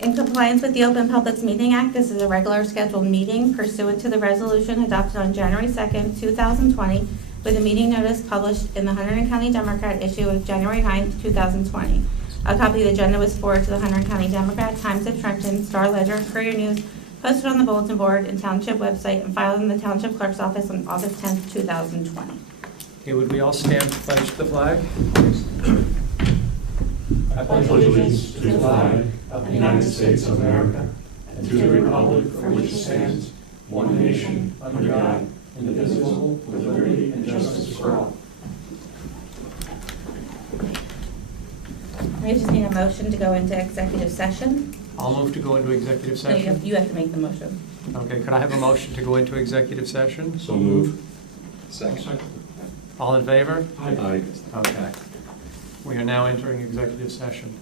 In compliance with the Open Public Meeting Act, this is a regular scheduled meeting pursuant to the resolution adopted on January 2nd, 2020, with a meeting notice published in the Hunterdon County Democrat issue of January 9th, 2020. A copy of the agenda was forwarded to the Hunterdon County Democrat, Times of Trenton, Star Ledger, Courier News, posted on the bulletin board and township website, and filed in the township clerk's office on August 10th, 2020. Okay, would we all stand to pledge the flag? I pledge allegiance to the flag of the United States of America and to the republic for which it stands, one nation, under God, indivisible, with liberty and justice for all. We just need a motion to go into executive session. I'll move to go into executive So session. you have to make the motion. Okay, could I have a motion to go into executive session? So moved. Second. All in favor? Aye. Okay. We are now entering executive session.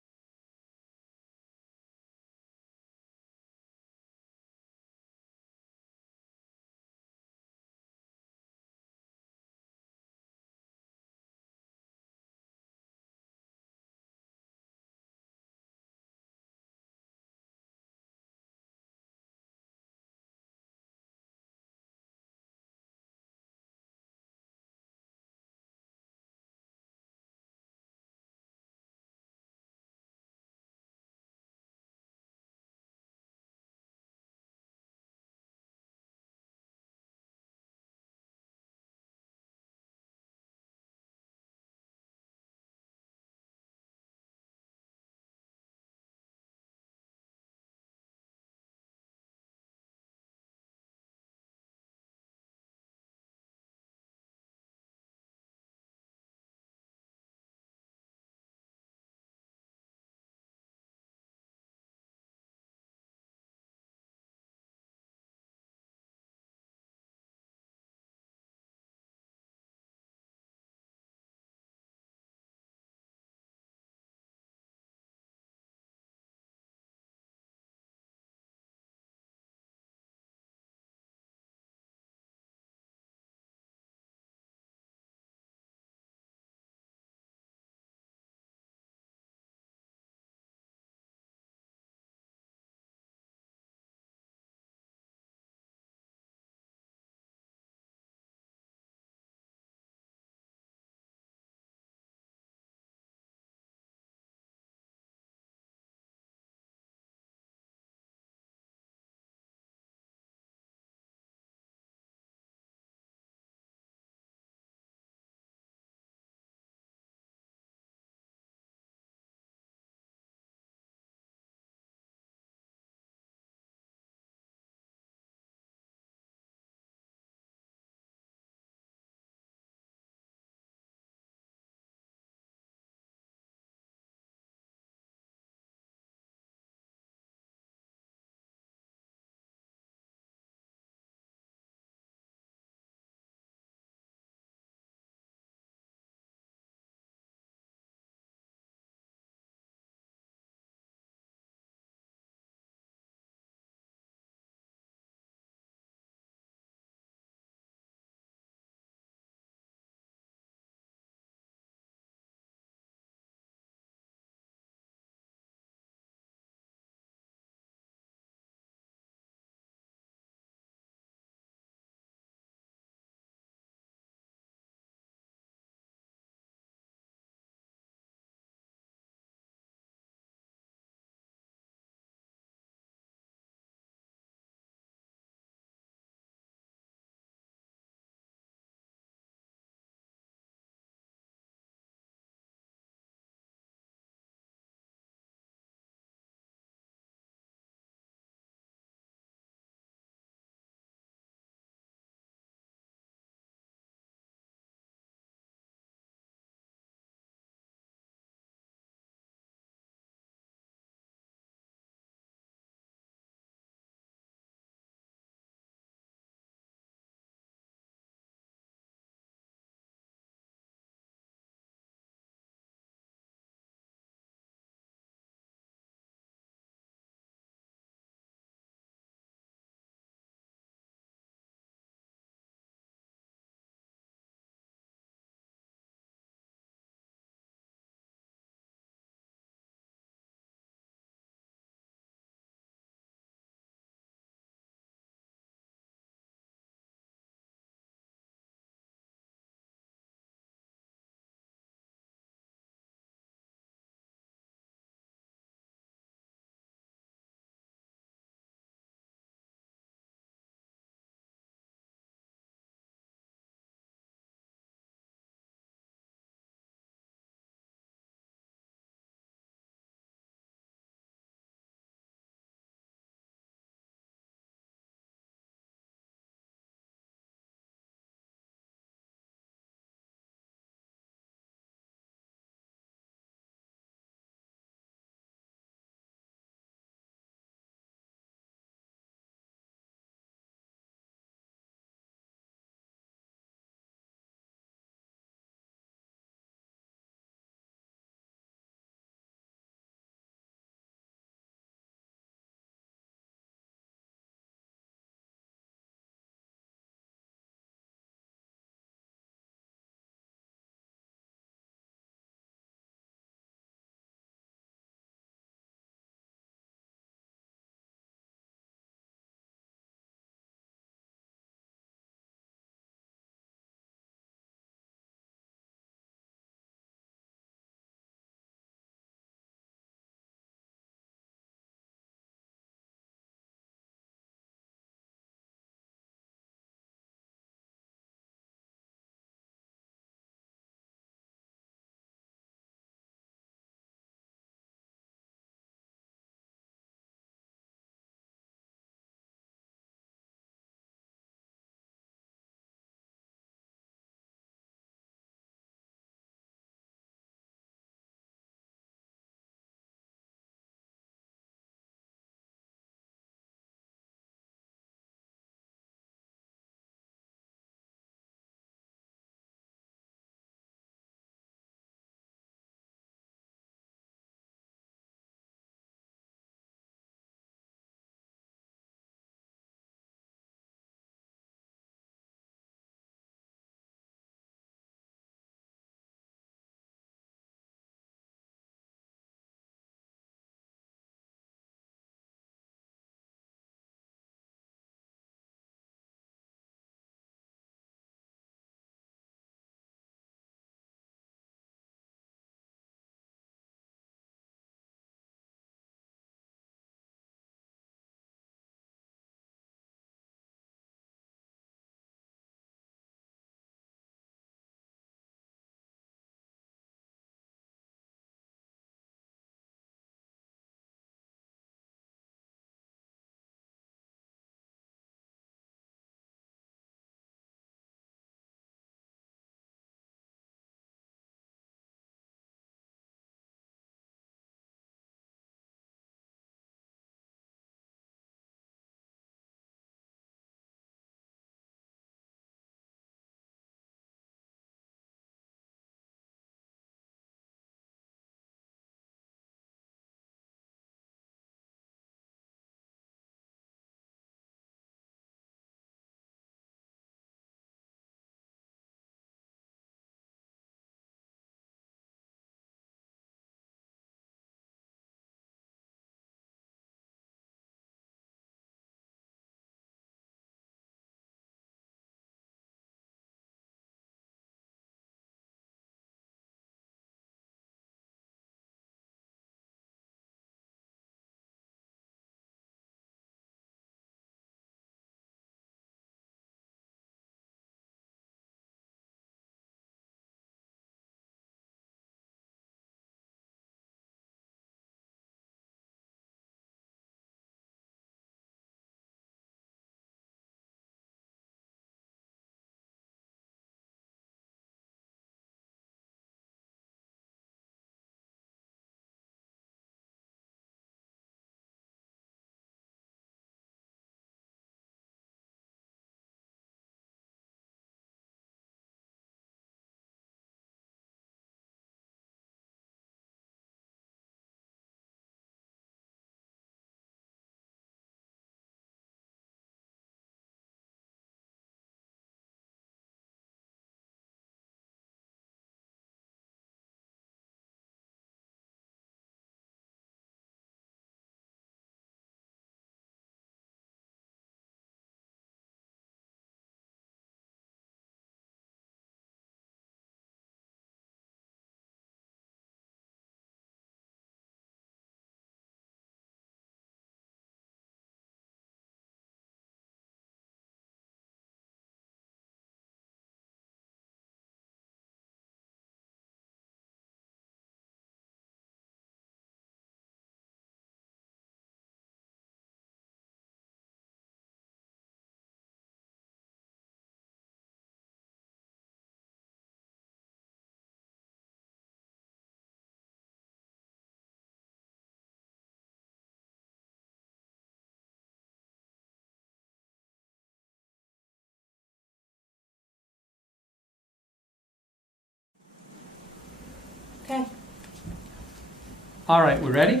All right, we ready?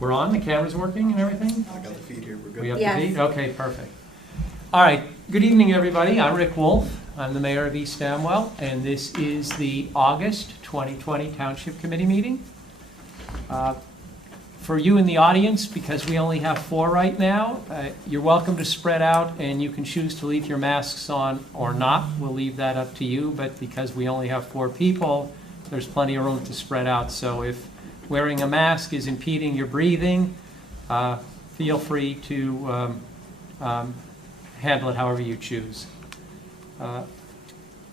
We're on, the camera's working and everything? I got the feed here, we're good. We up Yes. to date? Okay, perfect. All right, good evening, everybody. I'm Rick Wolf. I'm the mayor of East Amwell, and this is the August 2020 Township Committee meeting. For you in the audience, because we only have 4 right now, you're welcome to spread out, and you can choose to leave your masks on or not. We'll leave that up to you, but because we only have 4 people, there's plenty of room to spread out. So if wearing a mask is impeding your breathing, feel free to handle it however you choose.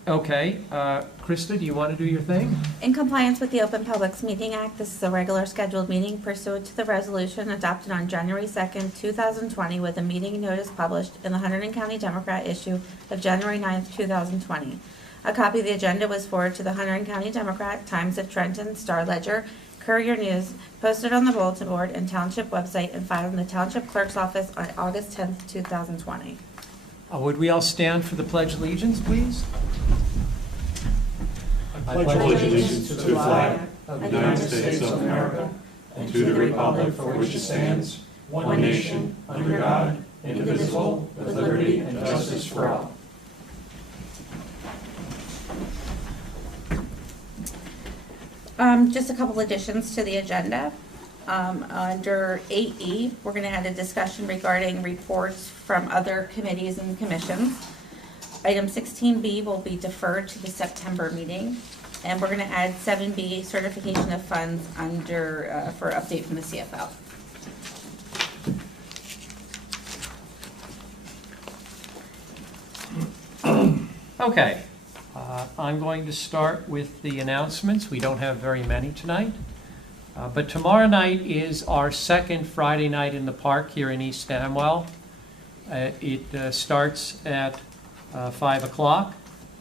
Okay, Krista, do you want to do your thing? In compliance with the Open Publics Meeting Act, this is a regular scheduled meeting pursuant to the resolution adopted on January 2nd, 2020, with a meeting notice published in the Hunterdon County Democrat issue of January 9th, 2020. A copy of the agenda was forwarded to the Hunterdon County Democrat, Times of Trenton, Star Ledger, Courier News, posted on the bulletin board and township website, and filed in the township clerk's office on August 10th, 2020. Would we all stand for the Pledge of Allegiance, please? I pledge allegiance to the flag of the United States of America and to the republic for which it stands, one nation, under God, indivisible, with liberty and justice for all. Just a couple additions to the agenda. Under 8E, we're going to have a discussion regarding reports from other committees and commissions. Item 16B will be deferred to the September meeting. And we're going to add 7B, certification of funds under for update from the CFO. Okay, I'm going to start with the announcements. We don't have very many tonight. But tomorrow night is our second Friday night in the park here in East Amwell. It starts at 5 o'clock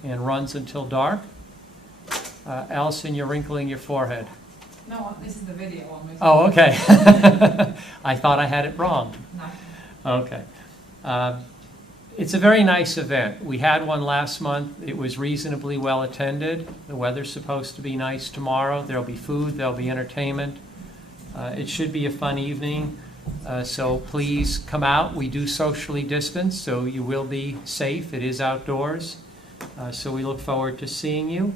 and runs until dark. Allison, you're wrinkling your forehead. No, this is the video on my phone. Oh, okay. I thought I had it wrong. No. Okay. It's a very nice event. We had one last month. It was reasonably well attended. The weather's supposed to be nice tomorrow. There'll be food, there'll be entertainment. It should be a fun evening. So please come out. We do socially distance, so you will be safe. It is outdoors. So we look forward to seeing you.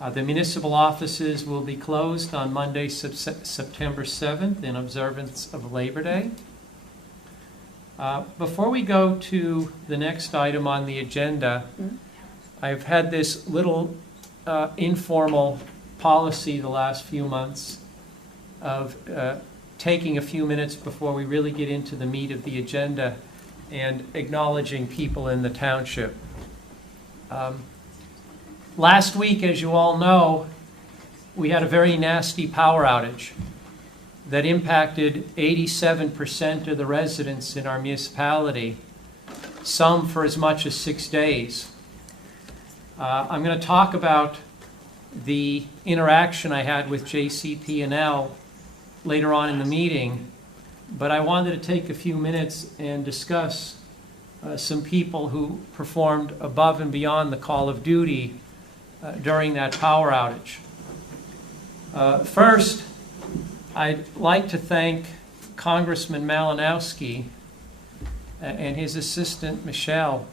The municipal offices will be closed on Monday, September 7th in observance of Labor Day. Before we go to the next item on the agenda, I've had this little informal policy the last few months of taking a few minutes before we really get into the meat of the agenda and acknowledging people in the township. Last week, as you all know, we had a very nasty power outage that impacted 87% of the residents in our municipality, some for as much as 6 days. I'm going to talk about the interaction I had with JCP&L later on in the meeting, but I wanted to take a few minutes and discuss some people who performed above and beyond the call of duty during that power outage. First, I'd like to thank Congressman Malinowski and his assistant, Michelle,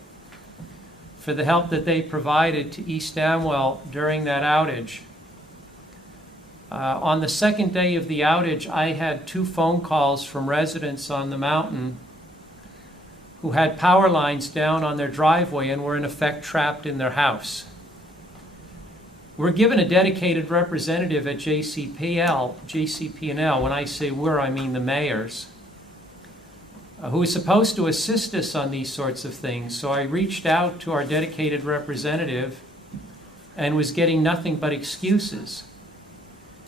for the help that they provided to East Amwell during that outage. On the second day of the outage, I had 2 phone calls from residents on the mountain who had power lines down on their driveway and were in effect trapped in their house. We're given a dedicated representative at JCP&L. When I say we're, I mean the mayors, who is supposed to assist us on these sorts of things. So I reached out to our dedicated representative and was getting nothing but excuses.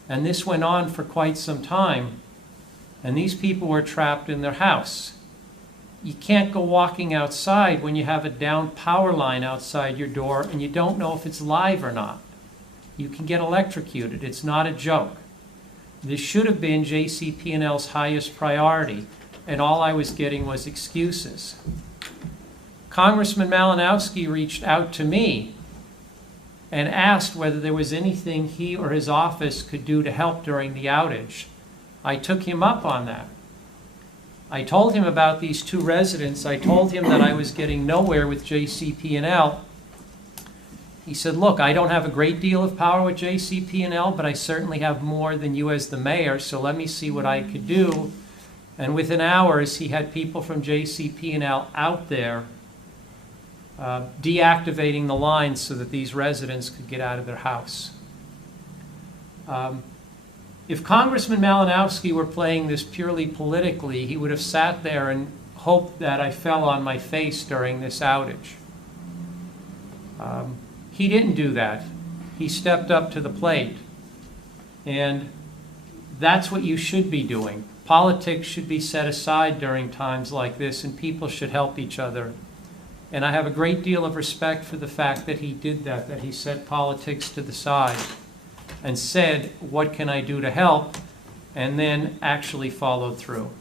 And this went on for quite some time. And these people were trapped in their house. You can't go walking outside when you have a down power line outside your door and you don't know if it's live or not. You can get electrocuted. It's not a joke. This should have been JCP&L's highest priority, and all I was getting was excuses. Congressman Malinowski reached out to me and asked whether there was anything he or his office could do to help during the outage. I took him up on that. I told him about these two residents. I told him that I was getting nowhere with JCP&L. He said, look, I don't have a great deal of power with JCP&L, but I certainly have more than you as the mayor, so let me see what I could do. And within hours, he had people from JCP&L out there deactivating the lines so that these residents could get out of their house. If Congressman Malinowski were playing this purely politically, he would have sat there and hoped that I fell on my face during this outage. He didn't do that. He stepped up to the plate. And that's what you should be doing. Politics should be set aside during times like this, and people should help each other. And I have a great deal of respect for the fact that he did that he set politics to the side and said, what can I do to help? And then actually followed through.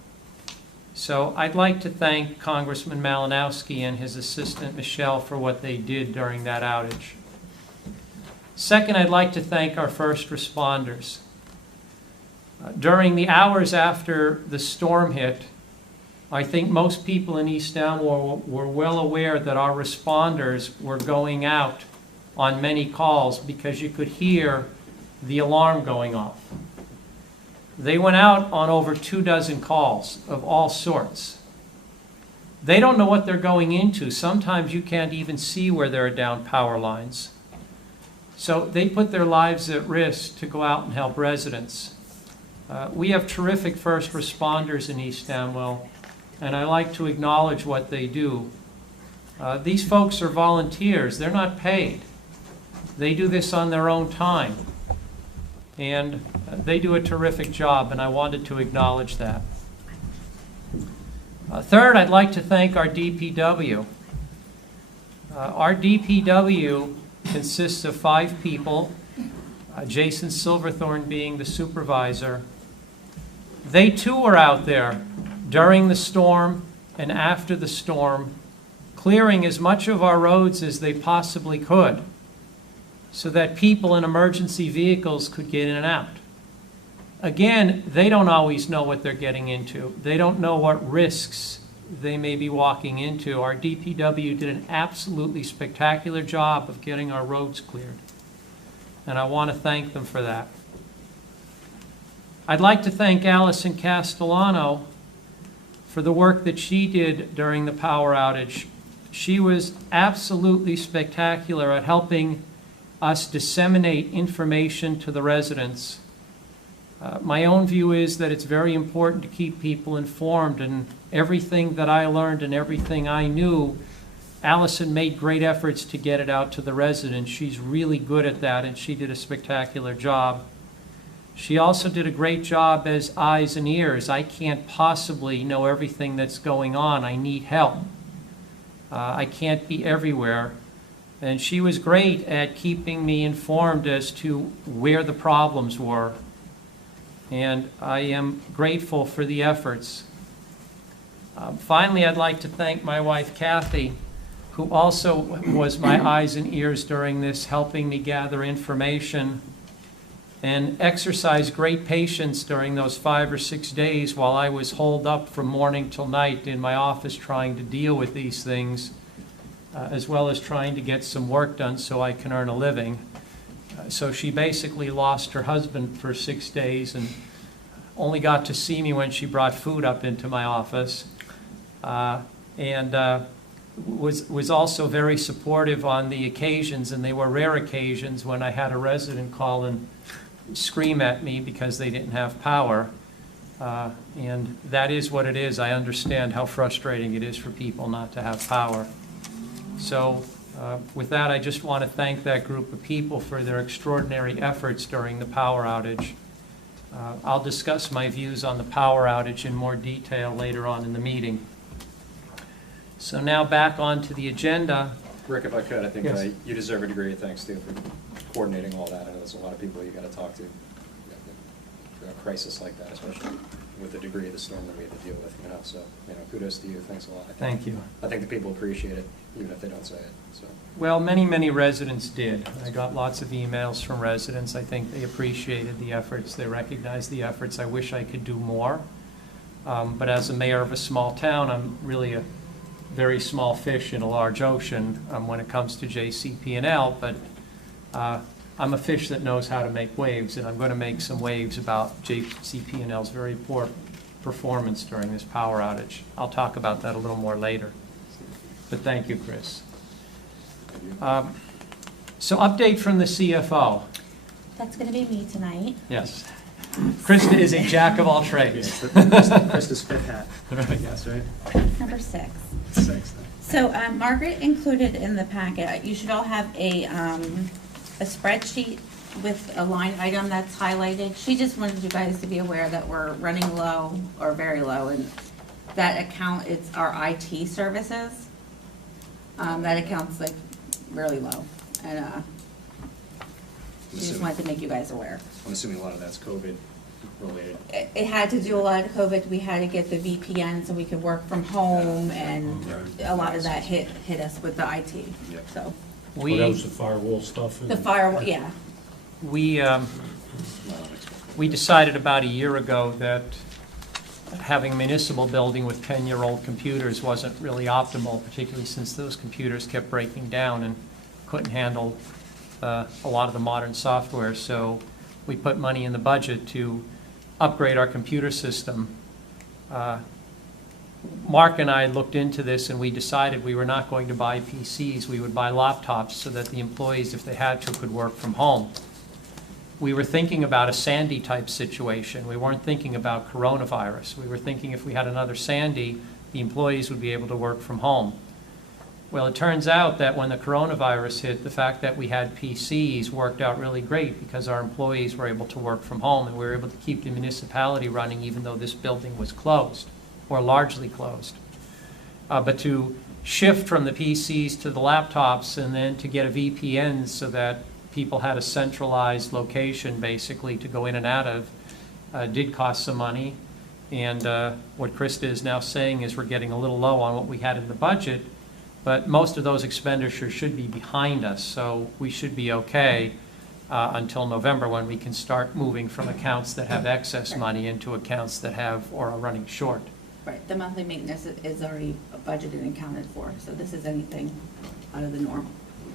So I'd like to thank Congressman Malinowski and his assistant Michelle for what they did during that outage. Second, I'd like to thank our first responders. During the hours after the storm hit, I think most people in East Amwell were well aware that our responders were going out on many calls because you could hear the alarm going off. They went out on over 24 calls of all sorts. They don't know what they're going into. Sometimes you can't even see where there are down power lines. So they put their lives at risk to go out and help residents. We have terrific first responders in East Amwell, and I like to acknowledge what they do. These folks are volunteers. They're not paid. They do this on their own time. And they do a terrific job, and I wanted to acknowledge that. Third, I'd like to thank our DPW. Our DPW consists of 5 people, Jason Silverthorne being the supervisor. They too were out there during the storm and after the storm, clearing as much of our roads as they possibly could so that people in emergency vehicles could get in and out. Again, they don't always know what they're getting into. They don't know what risks they may be walking into. Our DPW did an absolutely spectacular job of getting our roads cleared, and I want to thank them for that. I'd like to thank Allison Castellano for the work that she did during the power outage. She was absolutely spectacular at helping us disseminate information to the residents. My own view is that it's very important to keep people informed, and everything that I learned and everything I knew, Allison made great efforts to get it out to the residents. She's really good at that, and she did a spectacular job. She also did a great job as eyes and ears. I can't possibly know everything that's going on. I need help. I can't be everywhere. And she was great at keeping me informed as to where the problems were. And I am grateful for the efforts. Finally, I'd like to thank my wife, Kathy, who also was my eyes and ears during this, helping me gather information and exercise great patience during those 5 or 6 days while I was holed up from morning till night in my office trying to deal with these things, as well as trying to get some work done so I can earn a living. So she basically lost her husband for 6 days and only got to see me when she brought food up into my office, and was also very supportive on the occasions, and they were rare occasions when I had a resident call and scream at me because they didn't have power. And that is what it is. I understand how frustrating it is for people not to have power. So with that, I just want to thank that group of people for their extraordinary efforts during the power outage. I'll discuss my views on the power outage in more detail later on in the meeting. So now back onto the agenda. Rick, if I could, I think Yes. you deserve a degree of thanks too for coordinating all that. I know there's a lot of people you got to talk to through a crisis like that, especially. with the degree of the storm that we had to deal with, so, kudos to you, thanks a lot. Thank you. I think the people appreciate it, even if they don't say it, so. Well, many residents did. I got lots of emails from residents. I think they appreciated the efforts. They recognized the efforts. I wish I could do more. But as a mayor of a small town, I'm really a very small fish in a large ocean when it comes to JCP&L, but I'm a fish that knows how to make waves, and I'm going to make some waves about JCP&L's very poor performance during this power outage. I'll talk about that a little more later. But thank you, Chris. So update from the CFO. That's going to be me tonight. Yes. Krista is a jack of all trades. Krista's fifth hat. Yes, right. Number 6. Thanks. So Margaret included in the packet, you should all have a spreadsheet with a line item that's highlighted. She just wanted you guys to be aware that we're running low or very low, and that account, it's our IT services. That account's like really low, and she just wanted to make you guys aware. I'm assuming a lot of that's COVID related. It had to do a lot of COVID. We had to get the VPN so we could work from home, and a lot of that hit us with the IT. Yep. So Well, that was the firewall stuff. the firewall, yeah. We decided about a year ago that having a municipal building with 10-year-old computers wasn't really optimal, particularly since those computers kept breaking down and couldn't handle a lot of the modern software. So we put money in the budget to upgrade our computer system. Mark and I looked into this, and we decided we were not going to buy PCs. We would buy laptops so that the employees, if they had to, could work from home. We were thinking about a Sandy type situation. We weren't thinking about coronavirus. We were thinking if we had another Sandy, the employees would be able to work from home. Well, it turns out that when the coronavirus hit, the fact that we had PCs worked out really great because our employees were able to work from home, and we were able to keep the municipality running even though this building was closed, or largely closed. But to shift from the PCs to the laptops and then to get a VPN so that people had a centralized location basically to go in and out of did cost some money. And what Krista is now saying is we're getting a little low on what we had in the budget, but most of those expenditures should be behind us, so we should be okay until November, when we can start moving from accounts that have excess money into accounts that have or are running short. Right, the monthly maintenance is already budgeted and accounted for, so this is anything out of the norm.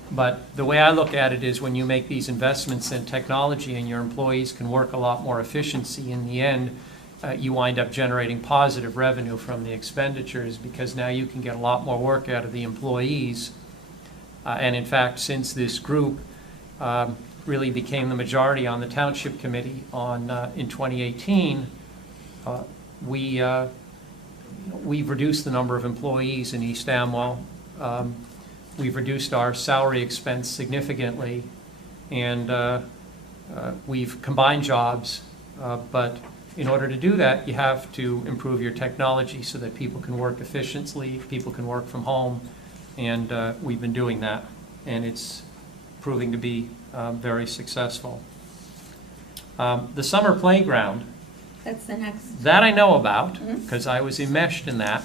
But the way I look at it is when you make these investments in technology and your employees can work a lot more efficiency, in the end, you wind up generating positive revenue from the expenditures, because now you can get a lot more work out of the employees. And in fact, since this group really became the majority on the township committee in 2018, we've reduced the number of employees in East Amwell. We've reduced our salary expense significantly, and we've combined jobs, but in order to do that, you have to improve your technology so that people can work efficiently, people can work from home, and we've been doing that, and it's proving to be very successful. The summer playground, That's the next. that I know about, because I was enmeshed in that.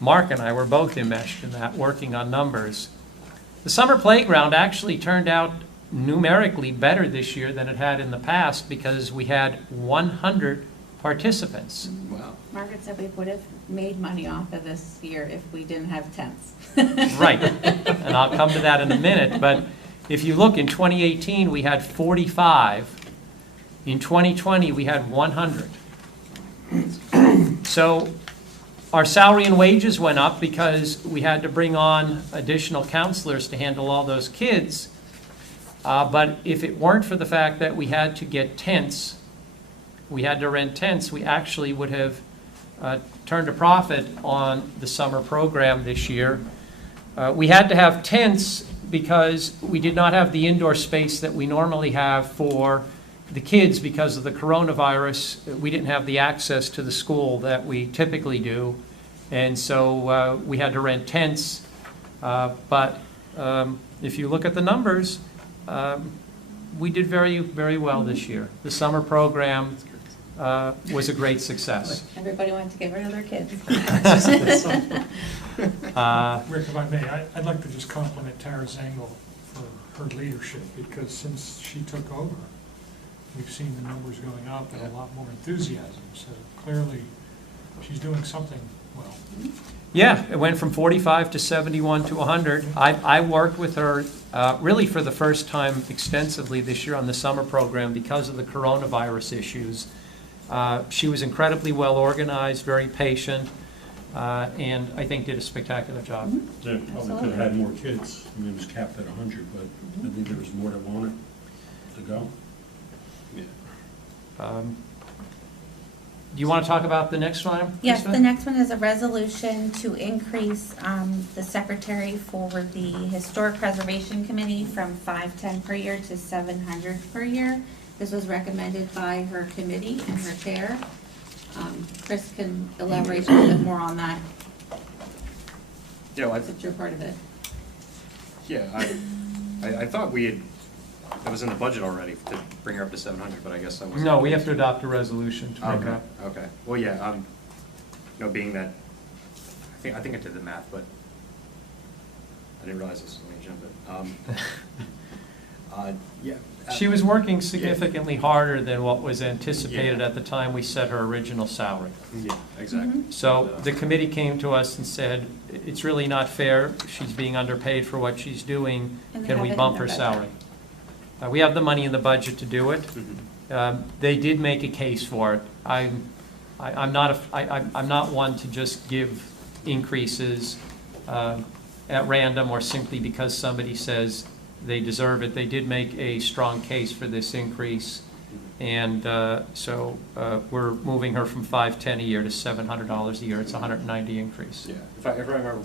Mark and I were both enmeshed in that, working on numbers. The summer playground actually turned out numerically better this year than it had in the past, because we had 100 participants. Wow. Margaret said we would have made money off of this year if we didn't have tents. Right, and I'll come to that in a minute, but if you look, in 2018, we had 45. In 2020, we had 100. So our salary and wages went up because we had to bring on additional counselors to handle all those kids. But if it weren't for the fact that we had to get tents, we had to rent tents, we actually would have turned a profit on the summer program this year. We had to have tents because we did not have the indoor space that we normally have for the kids because of the coronavirus. We didn't have the access to the school that we typically do, and so we had to rent tents. But if you look at the numbers, we did very, very well this year. The summer program was a great success. Everybody wanted to get rid of their kids. Rick, if I may, I'd like to just compliment Tara Zangle for her leadership, because since she took over, we've seen the numbers going up and a lot more enthusiasm, so clearly she's doing something well. Yeah, it went from 45 to 71 to 100. I worked with her really for the first time extensively this year on the summer program because of the coronavirus issues. She was incredibly well organized, very patient, and I think did a spectacular job. They probably could have had more kids. I mean, it was capped at 100, but I think there was more that wanted to go. Do you want to talk about the next one? Yes, Krista? the next one is a resolution to increase the secretary for the Historic Preservation Committee from $510 per year to $700 per year. This was recommended by her committee and her chair. Chris can elaborate a little bit more on that, Yeah, well, since you're part of it. I thought we had, that was in the budget already to bring her up to 700, but I guess that wasn't. No, we have to adopt a resolution to bring it Okay, up. okay. Well, yeah, being that, I think I did the math, but I didn't realize this was on the agenda. Yeah. She was working significantly harder than what was anticipated at the time we set her original salary. Yeah, exactly. So the committee came to us and said, it's really not fair, she's being underpaid for what she's doing, And they can have we it in bump their her budget. salary? We have the money in the budget to do it. Mhm. They did make a case for it. I'm not one to just give increases at random or simply because somebody says they deserve it. They did make a strong case for this increase, and so we're moving her from $510 a year to $700 a year. It's a $190 increase. Yeah, if I remember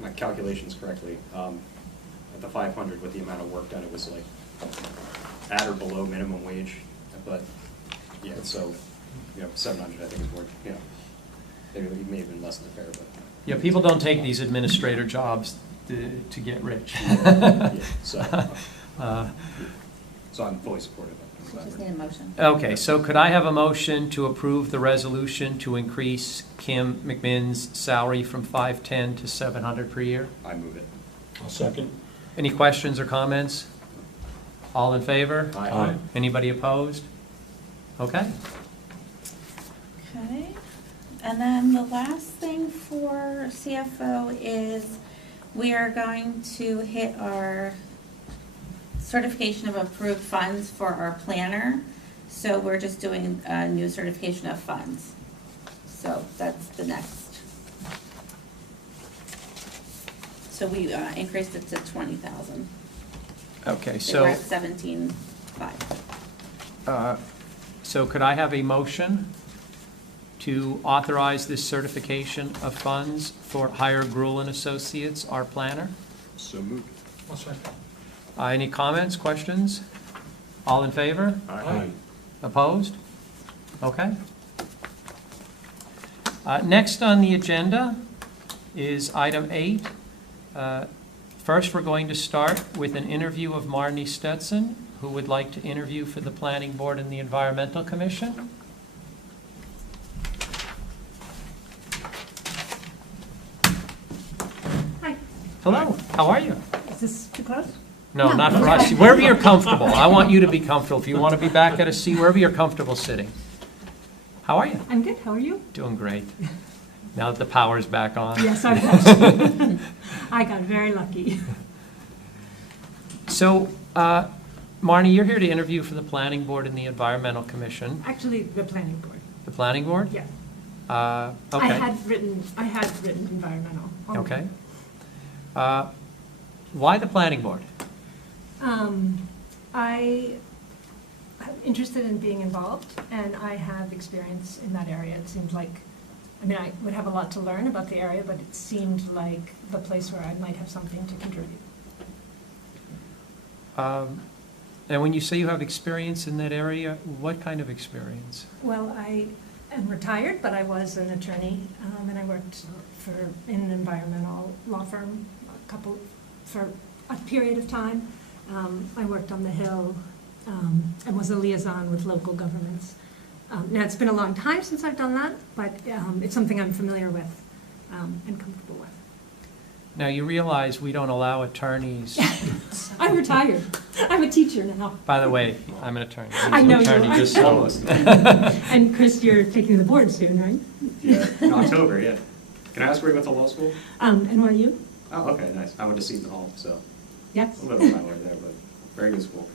my calculations correctly, at the 500 with the amount of work done, it was like at or below minimum wage, but, yeah, so, 700 I think is more, maybe it may have been less than fair, but. Yeah, people don't take these administrator jobs to get rich. Yeah, so I'm fully supportive of Just it. need a motion. Okay, so could I have a motion to approve the resolution to increase Kim McMinn's salary from $510 to $700 per year? I move it. I'll second. Any questions or comments? All in favor? Aye. Anybody opposed? Okay. Okay, and then the last thing for CFO is we are going to hit our certification of approved funds for our planner. So we're just doing a new certification of funds. So that's the next. So we increased it to 20,000. Okay, We're so, at 17,500. so could I have a motion to authorize this certification of funds for Hire Gruel and Associates, our planner? So moved. I'll second. Any comments, questions? All in favor? Aye. Opposed? Okay. Next on the agenda is item 8. First, we're going to start with an interview of Marnie Stetson, who would like to interview for the Planning Board and the Environmental Commission. Hi, Hello, how are you? is this too close? No, not for us. Wherever you're comfortable. I want you to be comfortable. If you want to be back at a seat, wherever you're comfortable sitting. How are you? I'm good, how are you? Doing great. Now that the power's back on. Yes, I got very lucky. So, Marnie, you're here to interview for the Planning Board and the Environmental Commission. Actually, the planning board, The Planning Board? yeah. Okay. I had written environmental. Okay. Why the Planning Board? I'm interested in being involved, and I have experience in that area. It seems like, I would have a lot to learn about the area, but it seemed like the place where I might have something to contribute. And when you say you have experience in that area, what kind of experience? Well, I am retired, but I was an attorney, and I worked in an environmental law firm for a period of time. I worked on the Hill and was a liaison with local governments. Now, it's been a long time since I've done that, but it's something I'm familiar with and comfortable with. Now, you realize we don't allow attorneys, I'm retired. I'm a teacher now. by the way, I'm an attorney. He's I an know you attorney, are. just so. Almost. And Chris, you're taking the board soon, right? Yeah, in October, yeah. Can I ask where you went to law school? NYU? Oh, okay, nice. I went to Seton Hall, so Yes. a little bit of my way there, but very good school.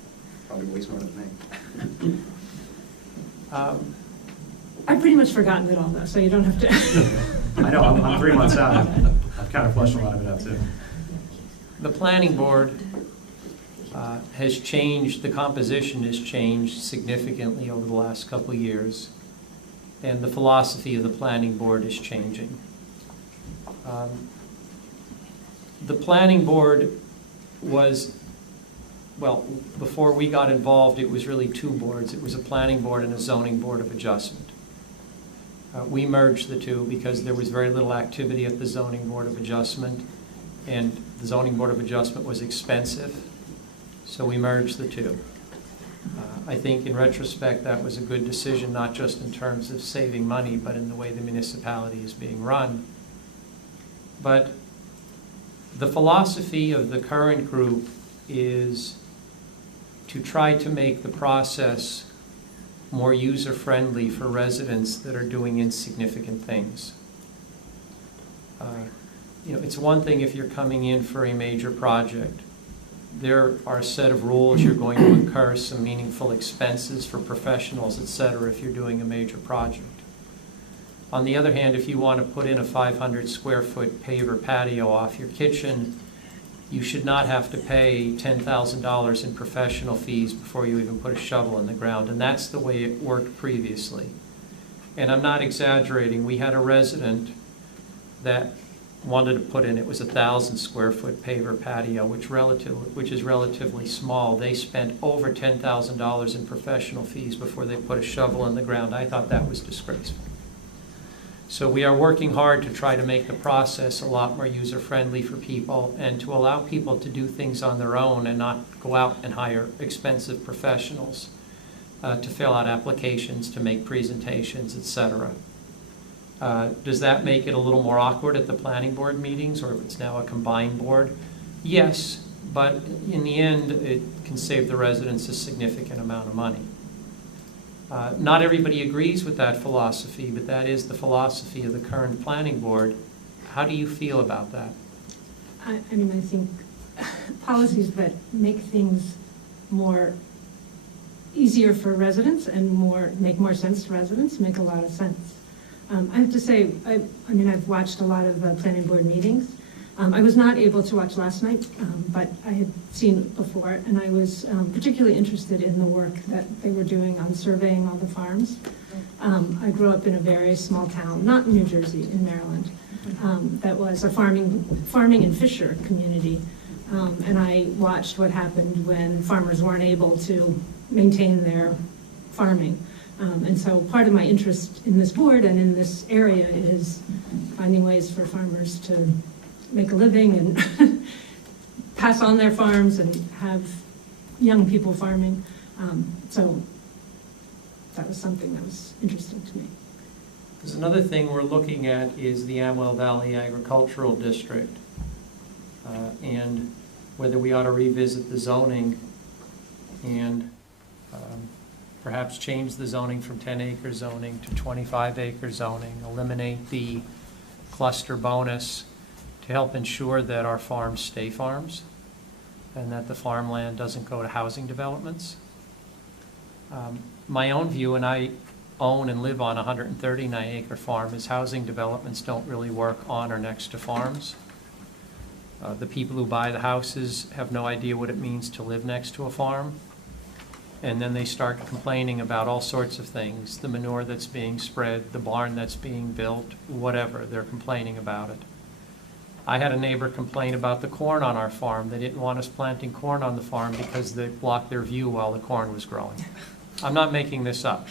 Probably way smarter than me. I've pretty much forgotten it all though, so you don't have to. I know, I'm 3 months out. I've kind of fleshed a lot of it out too. The planning board has changed, the composition has changed significantly over the last couple of years, and the philosophy of the planning board is changing. The planning board was, well, before we got involved, it was really two boards. It was a planning board and a zoning board of adjustment. We merged the two because there was very little activity at the zoning board of adjustment, and the zoning board of adjustment was expensive, so we merged the two. I think in retrospect that was a good decision, not just in terms of saving money, but in the way the municipality is being run. But the philosophy of the current group is to try to make the process more user-friendly for residents that are doing insignificant things. It's one thing if you're coming in for a major project. There are a set of rules. You're going to incur some meaningful expenses for professionals, et cetera, if you're doing a major project. On the other hand, if you want to put in a 500 square foot paver patio off your kitchen, you should not have to pay $10,000 in professional fees before you even put a shovel in the ground, and that's the way it worked previously. And I'm not exaggerating. We had a resident that wanted to put in, it was 1,000 square foot paver patio, which is relatively small. They spent over $10,000 in professional fees before they put a shovel in the ground. I thought that was disgraceful. So we are working hard to try to make the process a lot more user-friendly for people and to allow people to do things on their own and not go out and hire expensive professionals to fill out applications, to make presentations, etc. Does that make it a little more awkward at the planning board meetings, or if it's now a combined board? Yes, but in the end, it can save the residents a significant amount of money. Not everybody agrees with that philosophy, but that is the philosophy of the current planning board. How do you feel about that? I think policies that make things more easier for residents and make more sense to residents make a lot of sense. I have to say, I've watched a lot of the planning board meetings. I was not able to watch last night, but I had seen it before, and I was particularly interested in the work that they were doing on surveying all the farms. I grew up in a very small town, not in New Jersey, in Maryland, that was a farming and fisher community. And I watched what happened when farmers weren't able to maintain their farming. And so part of my interest in this board and in this area is finding ways for farmers to make a living and pass on their farms and have young people farming. So that was something that was interesting to me. There's another thing we're looking at is the Amwell Valley Agricultural District and whether we ought to revisit the zoning and perhaps change the zoning from 10-acre zoning to 25-acre zoning, eliminate the cluster bonus to help ensure that our farms stay farms and that the farmland doesn't go to housing developments. My own view, and I own and live on a 139-acre farm, is housing developments don't really work on or next to farms. The people who buy the houses have no idea what it means to live next to a farm. And then they start complaining about all sorts of things, the manure that's being spread, the barn that's being built, whatever, they're complaining about it. I had a neighbor complain about the corn on our farm. They didn't want us planting corn on the farm because they blocked their view while the corn was growing. I'm not making this up.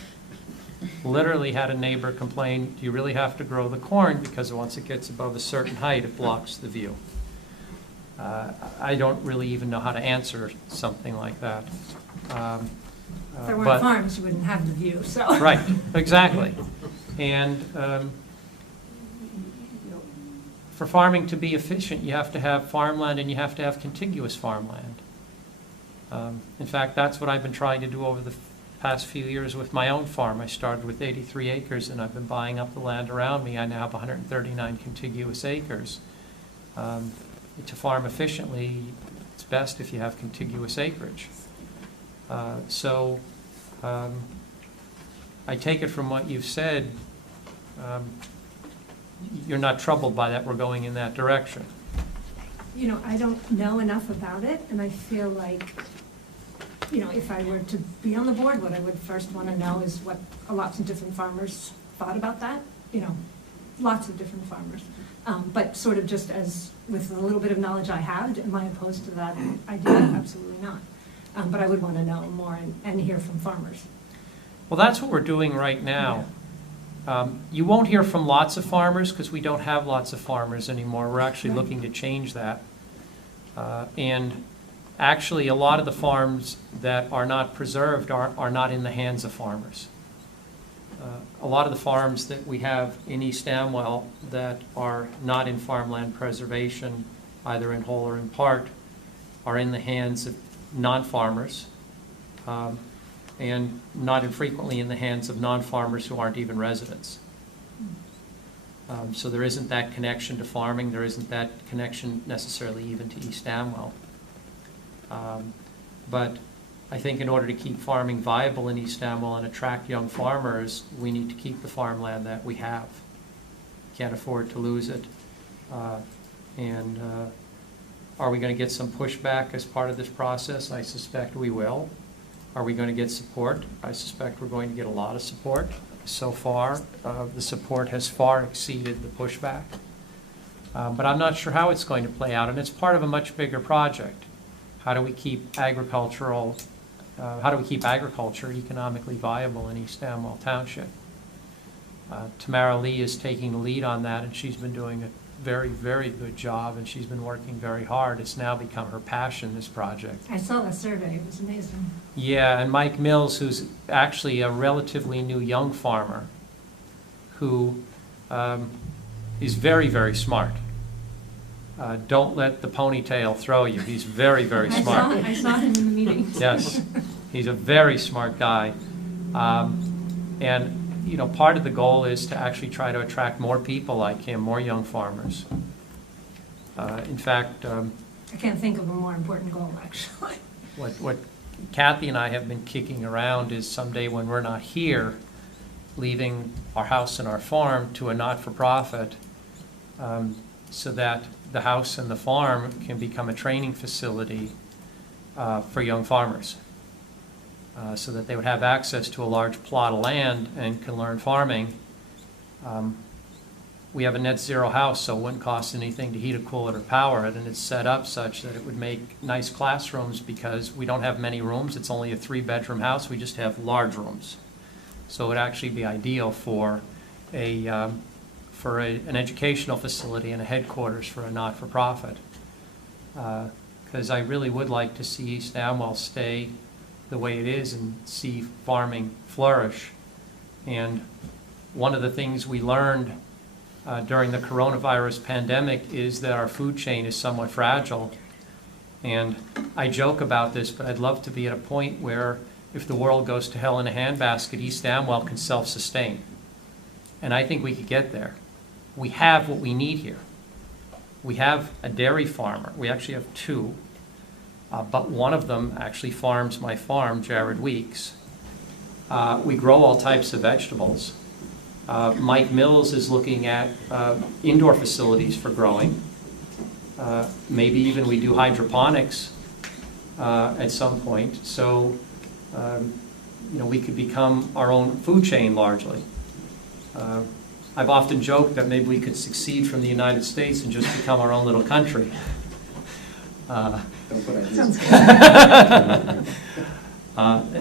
Literally had a neighbor complain, do you really have to grow the corn because once it gets above a certain height, it blocks the view. I don't really even know how to answer something like that. If there weren't but- farms, you wouldn't have the view, so. Right, exactly. And for farming to be efficient, you have to have farmland and you have to have contiguous farmland. In fact, that's what I've been trying to do over the past few years with my own farm. I started with 83 acres and I've been buying up the land around me. I now have 139 contiguous acres. To farm efficiently, it's best if you have contiguous acreage. So I take it from what you've said, you're not troubled by that we're going in that direction. You know, I don't know enough about it, and I feel like, you know, if I were to be on the board, what I would first want to know is what lots of different farmers thought about that, you know, lots of different farmers. But sort of just as, with the little bit of knowledge I have, am I opposed to that idea? Absolutely not. But I would want to know more and hear from farmers. Well, that's what we're doing right now. You won't hear from lots of farmers because we don't have lots of farmers anymore. We're actually Right. looking to change that. And actually, a lot of the farms that are not preserved are not in the hands of farmers. A lot of the farms that we have in East Amwell that are not in farmland preservation, either in whole or in part, are in the hands of non-farmers, and not infrequently in the hands of non-farmers who aren't even residents. So there isn't that connection to farming. There isn't that connection necessarily even to East Amwell. But I think in order to keep farming viable in East Amwell and attract young farmers, we need to keep the farmland that we have. Can't afford to lose it. And are we going to get some pushback as part of this process? I suspect we will. Are we going to get support? I suspect we're going to get a lot of support. So far, the support has far exceeded the pushback. But I'm not sure how it's going to play out, and it's part of a much bigger project. How do we keep agriculture economically viable in East Amwell Township? Tamara Lee is taking the lead on that, and she's been doing a very, very good job, and she's been working very hard. It's now become her passion, this project. I saw the survey, it was amazing. Yeah, and Mike Mills, who's actually a relatively new young farmer, who is very, very smart. Don't let the ponytail throw you. He's very, very smart. I saw him in the meeting. Yes, he's a very smart guy. And, you know, part of the goal is to actually try to attract more people like him, more young farmers. In fact, I can't think of a more important goal, actually. what Kathy and I have been kicking around is someday when we're not here, leaving our house and our farm to a not-for-profit, so that the house and the farm can become a training facility for young farmers, so that they would have access to a large plot of land and can learn farming. We have a net zero house, so it wouldn't cost anything to heat it, cool it, or power it, and it's set up such that it would make nice classrooms because we don't have many rooms. It's only a 3-bedroom house. We just have large rooms. So it would actually be ideal for an educational facility and a headquarters for a not-for-profit. Because I really would like to see East Amwell stay the way it is and see farming flourish. And one of the things we learned during the coronavirus pandemic is that our food chain is somewhat fragile. And I joke about this, but I'd love to be at a point where if the world goes to hell in a handbasket, East Amwell can self-sustain. And I think we could get there. We have what we need here. We have a dairy farmer. We actually have 2. But one of them actually farms my farm, Jared Weeks. We grow all types of vegetables. Mike Mills is looking at indoor facilities for growing. Maybe even we do hydroponics at some point. So, you know, we could become our own food chain largely. I've often joked that maybe we could succeed from the United States and just become our own little country. Don't put ideas. Sounds good.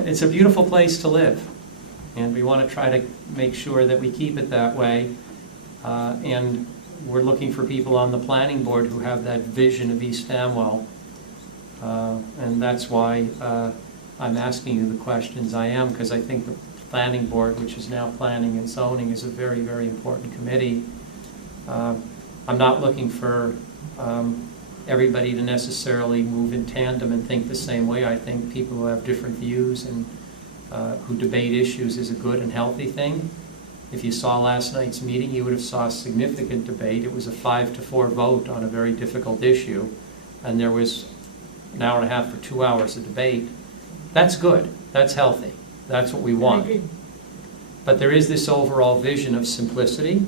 It's a beautiful place to live, and we want to try to make sure that we keep it that way. And we're looking for people on the planning board who have that vision of East Amwell. And that's why I'm asking you the questions I am, because I think the planning board, which is now planning and zoning, is a very, very important committee. I'm not looking for everybody to necessarily move in tandem and think the same way. I think people who have different views and who debate issues is a good and healthy thing. If you saw last night's meeting, you would have saw significant debate. It was a 5-4 vote on a very difficult issue, and there was an hour and a half or 2 hours of debate. That's good. That's healthy. That's what we want. I agree. But there is this overall vision of simplicity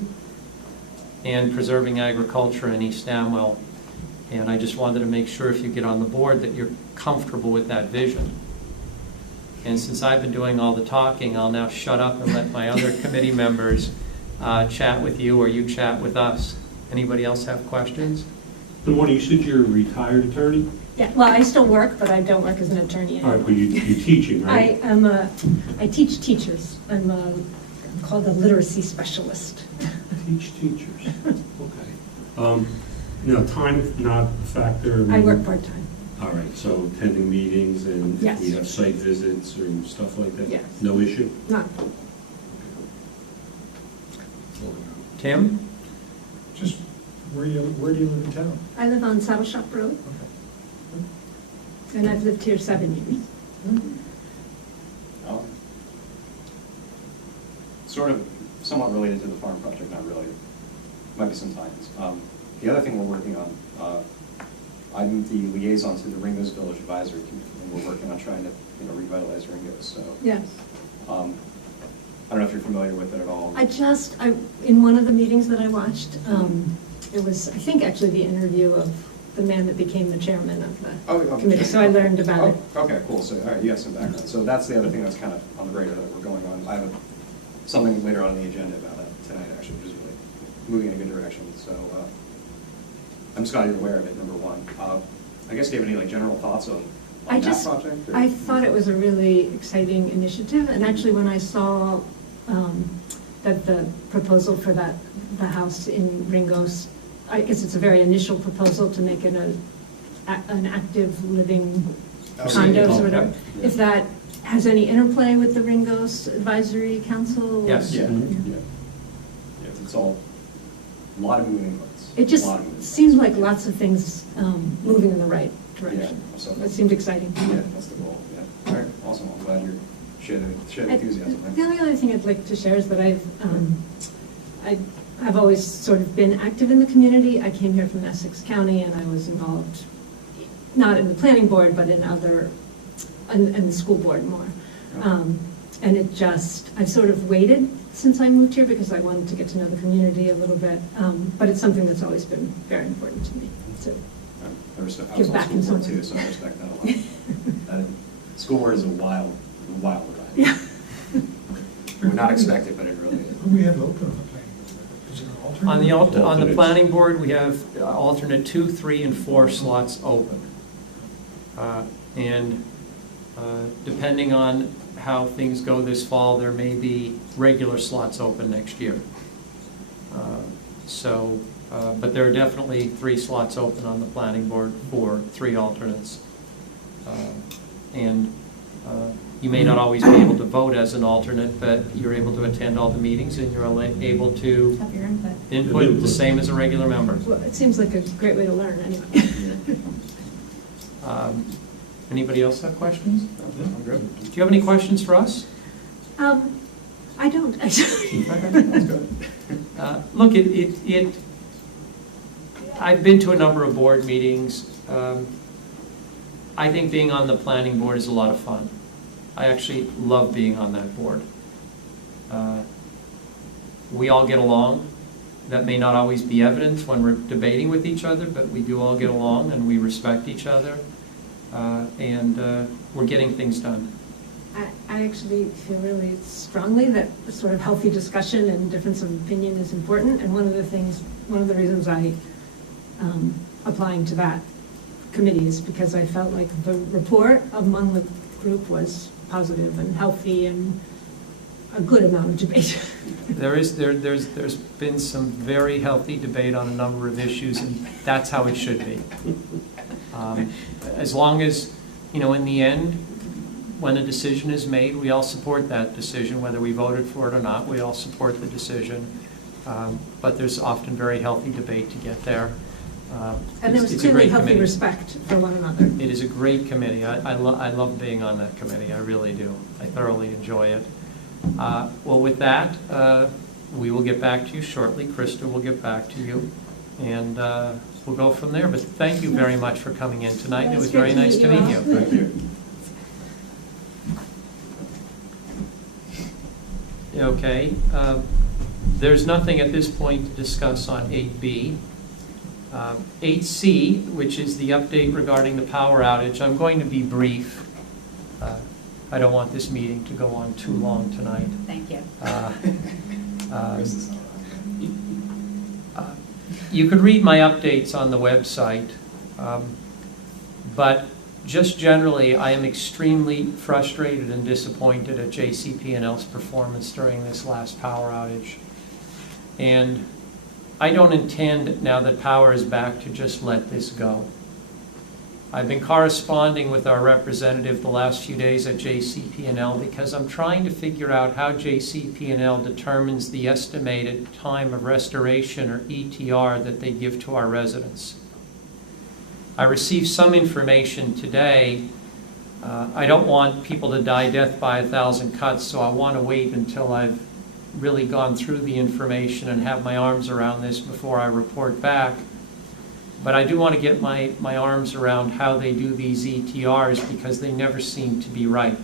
and preserving agriculture in East Amwell. And I just wanted to make sure if you get on the board that you're comfortable with that vision. And since I've been doing all the talking, I'll now shut up and let my other committee members chat with you, or you chat with us. Anybody else have questions? Good morning, you said you're a retired attorney? Yeah, well, I still work, but I don't work as an attorney All right, anymore. but you're teaching, right? I teach teachers. I'm called a literacy specialist. Teach teachers, okay. Time not a factor? I work part-time. All right, so attending meetings and Yes. we have site visits or stuff like that? Yes. No issue? Not, Tim? Just, where do you live in town? I live on Saddle Shop Road, and I've lived here 7 years. Sort of, somewhat related to the farm project, not really. Might be some tie-ins. The other thing we're working on, I'm the liaison to the Ringo's Village Advisory Committee, and we're working on trying to, revitalize Ringo's. So, Yes. I don't know if you're familiar with it at all. In one of the meetings that I watched, it was, I think, actually the interview of the man that became the chairman of the committee, so I learned about it. Okay, cool. So, all right, you have some background. So that's the other thing that's kind of on the radar that we're going on. I have something later on in the agenda about that tonight, actually, which is really moving in a good direction. So I'm just glad you're aware of it, number one. I guess, do you have any general thoughts on that project? Or? I thought it was a really exciting initiative, and actually when I saw that the proposal for the house in Ringo's, I guess it's a very initial proposal to make it an active living condos or whatever. Yeah. If that has any interplay with the Ringo's Advisory Council? Yes. Yeah. Mhm. Yeah, it's all, a lot of moving parts. It just A lot of moving seems parts. like lots of things moving in the right direction. Yeah, so- It seemed exciting. Yeah, that's the goal, yeah. All right, awesome. I'm glad you're sharing the enthusiasm. The only other thing I'd like to share is that I've always sort of been active in the community. I came here from Essex County, and I was involved, not in the planning board, but in the school board more. And I've sort of waited since I moved here because I wanted to get to know the community a little bit. But it's something that's always been very important to me. So I respect, I give was on back school in board some too, way. so I respect that a lot. School board is a wild ride. Yeah. Would not expect it, but it really is. Who do we have open on the planning board? Is there an alternate? On the Alternates. planning board, we have alternate 2, 3, and 4 slots open. And depending on how things go this fall, there may be regular slots open next year. But there are definitely 3 slots open on the planning board for 3 alternates. And you may not always be able to vote as an alternate, but you're able to attend all the meetings and you're able to Have your input. input the same as a regular member. Well, it seems like a great way to learn anyway. Anybody else have questions? I'm good. Do you have any questions for us? I don't, actually. That's good. Look, I've been to a number of board meetings. I think being on the planning board is a lot of fun. I actually love being on that board. We all get along. That may not always be evident when we're debating with each other, but we do all get along and we respect each other. And we're getting things done. I actually feel really strongly that a sort of healthy discussion and difference of opinion is important, and one of the reasons I applying to that committee is because I felt like the rapport among the group was positive and healthy and a good amount of debate. There's been some very healthy debate on a number of issues, and that's how it should be. As long as, in the end, when a decision is made, we all support that decision, whether we voted for it or not. We all support the decision. But there's often very healthy debate to get there. And there was It's a clearly great healthy committee. respect for one another. It is a great committee. I love being on that committee. I really do. I thoroughly enjoy it. Well, with that, we will get back to you shortly. Krista will get back to you, and we'll go from there. But thank you very much for coming in tonight. It was very nice to meet you. Thank you. Okay. There's nothing at this point to discuss on 8B. 8C, which is the update regarding the power outage, I'm going to be brief. I don't want this meeting to go on too long tonight. Thank you. You could read my updates on the website, but just generally, I am extremely frustrated and disappointed at JCP&L's performance during this last power outage. And I don't intend, now that power is back, to just let this go. I've been corresponding with our representative the last few days at JCP&L because I'm trying to figure out how JCP&L determines the estimated time of restoration, or ETR, that they give to our residents. I received some information today. I don't want people to die death by 1,000 cuts, so I want to wait until I've really gone through the information and have my arms around this before I report back. But I do want to get my arms around how they do these ETRs, because they never seem to be right.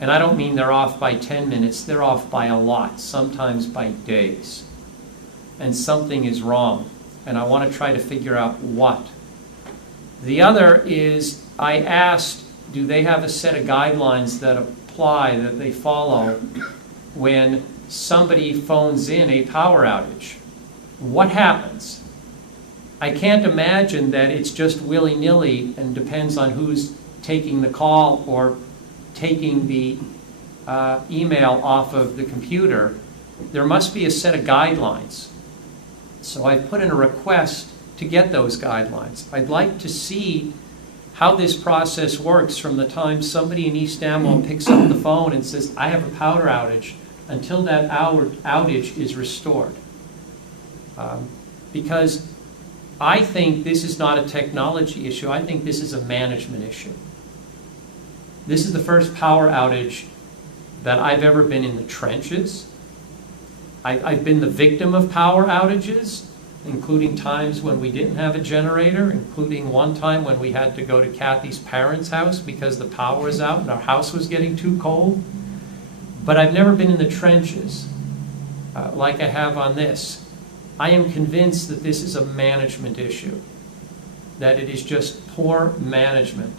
And I don't mean they're off by 10 minutes, they're off by a lot, sometimes by days. And something is wrong, and I want to try to figure out what. The other is, I asked, do they have a set of guidelines that apply, that they follow when somebody phones in a power outage? What happens? I can't imagine that it's just willy-nilly and depends on who's taking the call or taking the email off of the computer. There must be a set of guidelines. So I've put in a request to get those guidelines. I'd like to see how this process works from the time somebody in East Amwell picks up the phone and says, I have a power outage, until that outage is restored. Because I think this is not a technology issue. I think this is a management issue. This is the first power outage that I've ever been in the trenches. I've been the victim of power outages, including times when we didn't have a generator, including one time when we had to go to Kathy's parents' house because the power was out and our house was getting too cold. But I've never been in the trenches like I have on this. I am convinced that this is a management issue, that it is just poor management.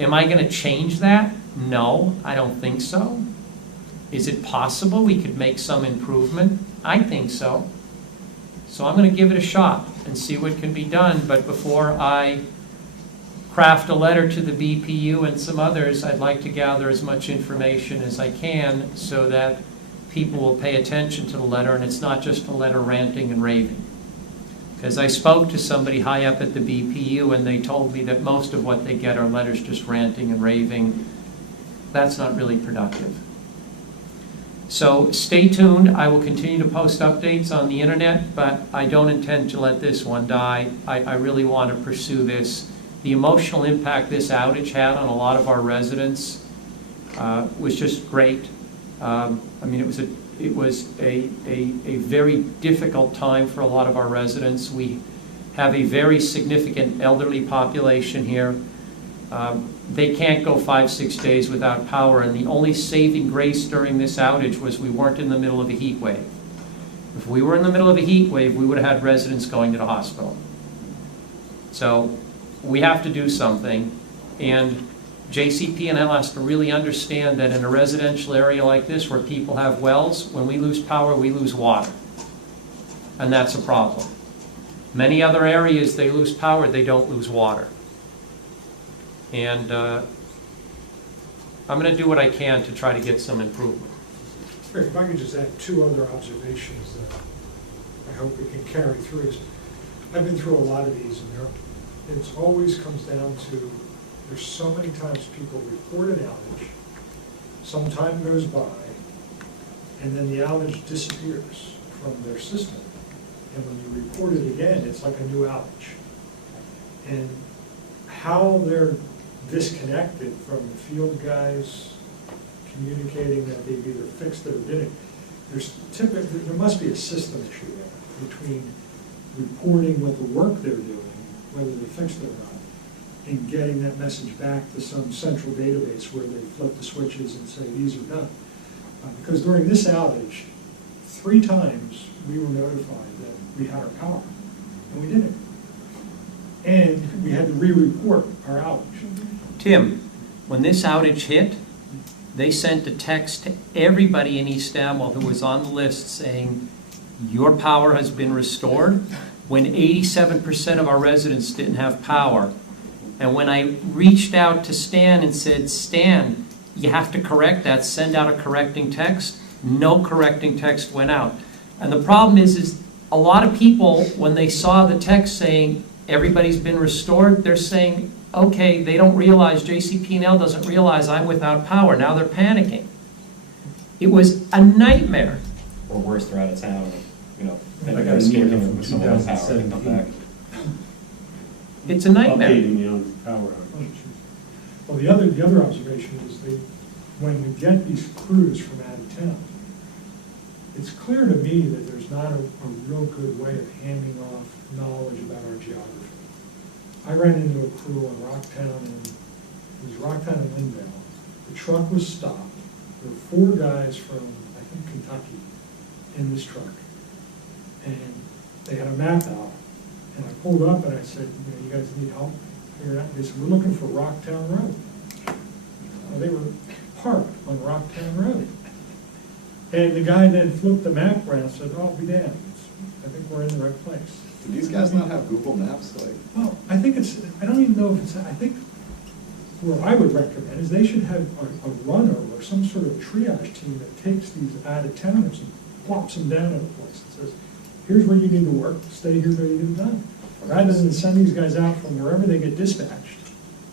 Am I going to change that? No, I don't think so. Is it possible we could make some improvement? I think so. So I'm going to give it a shot and see what can be done. But before I craft a letter to the BPU and some others, I'd like to gather as much information as I can so that people will pay attention to the letter, and it's not just a letter ranting and raving. Because I spoke to somebody high up at the BPU, and they told me that most of what they get are letters just ranting and raving. That's not really productive. So stay tuned. I will continue to post updates on the internet, but I don't intend to let this one die. I really want to pursue this. The emotional impact this outage had on a lot of our residents was just great. I mean, it was a very difficult time for a lot of our residents. We have a very significant elderly population here. They can't go 5-6 days without power, and the only saving grace during this outage was we weren't in the middle of a heat wave. If we were in the middle of a heat wave, we would have had residents going to the hospital. So we have to do something, and JCP&L has to really understand that in a residential area like this where people have wells, when we lose power, we lose water. And that's a problem. Many other areas, they lose power, they don't lose water. And I'm going to do what I can to try to get some improvement. Rick, if I could just add two other observations that I hope we can carry through. I've been through a lot of these, and it always comes down to there's so many times people report an outage, some time goes by, and then the outage disappears from their system. And when you report it again, it's like a new outage. And how they're disconnected from the field guys communicating that they've either fixed it or didn't, there must be a system issue there between reporting what the work they're doing, whether they fixed it or not, and getting that message back to some central database where they flip the switches and say, these are done. Because during this outage, 3 times we were notified that we had our power, and we didn't. And we had to re-report our outage. Tim, when this outage hit, they sent a text to everybody in East Amwell who was on the list saying, your power has been restored, when 87% of our residents didn't have power. And when I reached out to Stan and said, Stan, you have to correct that, send out a correcting text, no correcting text went out. And the problem is a lot of people, when they saw the text saying everybody's been restored, they're saying, okay, they don't realize, JCP&L doesn't realize I'm without power. Now they're panicking. It was a nightmare. Or worse, they're out of town, you know, I and got an escaping email from from someone else's power and come back. 2017. It's a nightmare. Updating me on power outage. Well, the other observation is when we get these crews from out of town, it's clear to me that there's not a real good way of handing off knowledge about our geography. I ran into a crew on Rocktown, and it was Rocktown and Linvale. The truck was stopped. There were 4 guys from, I think, Kentucky in this truck. And they had a map out. And I pulled up and I said, you guys need help figuring out? They said, we're looking for Rocktown Road. They were parked on Rocktown Road. And the guy then flipped the map around and said, oh, be damned. I think we're in the right place. Do these guys not have Google Maps? Well, I think I don't even know if it's, I think what I would recommend is they should have a runner or some sort of triage team that takes these out-of-towners and plops them down in a place and says, here's where you need to work, stay here till you get it done. Rather than send these guys out from wherever they get dispatched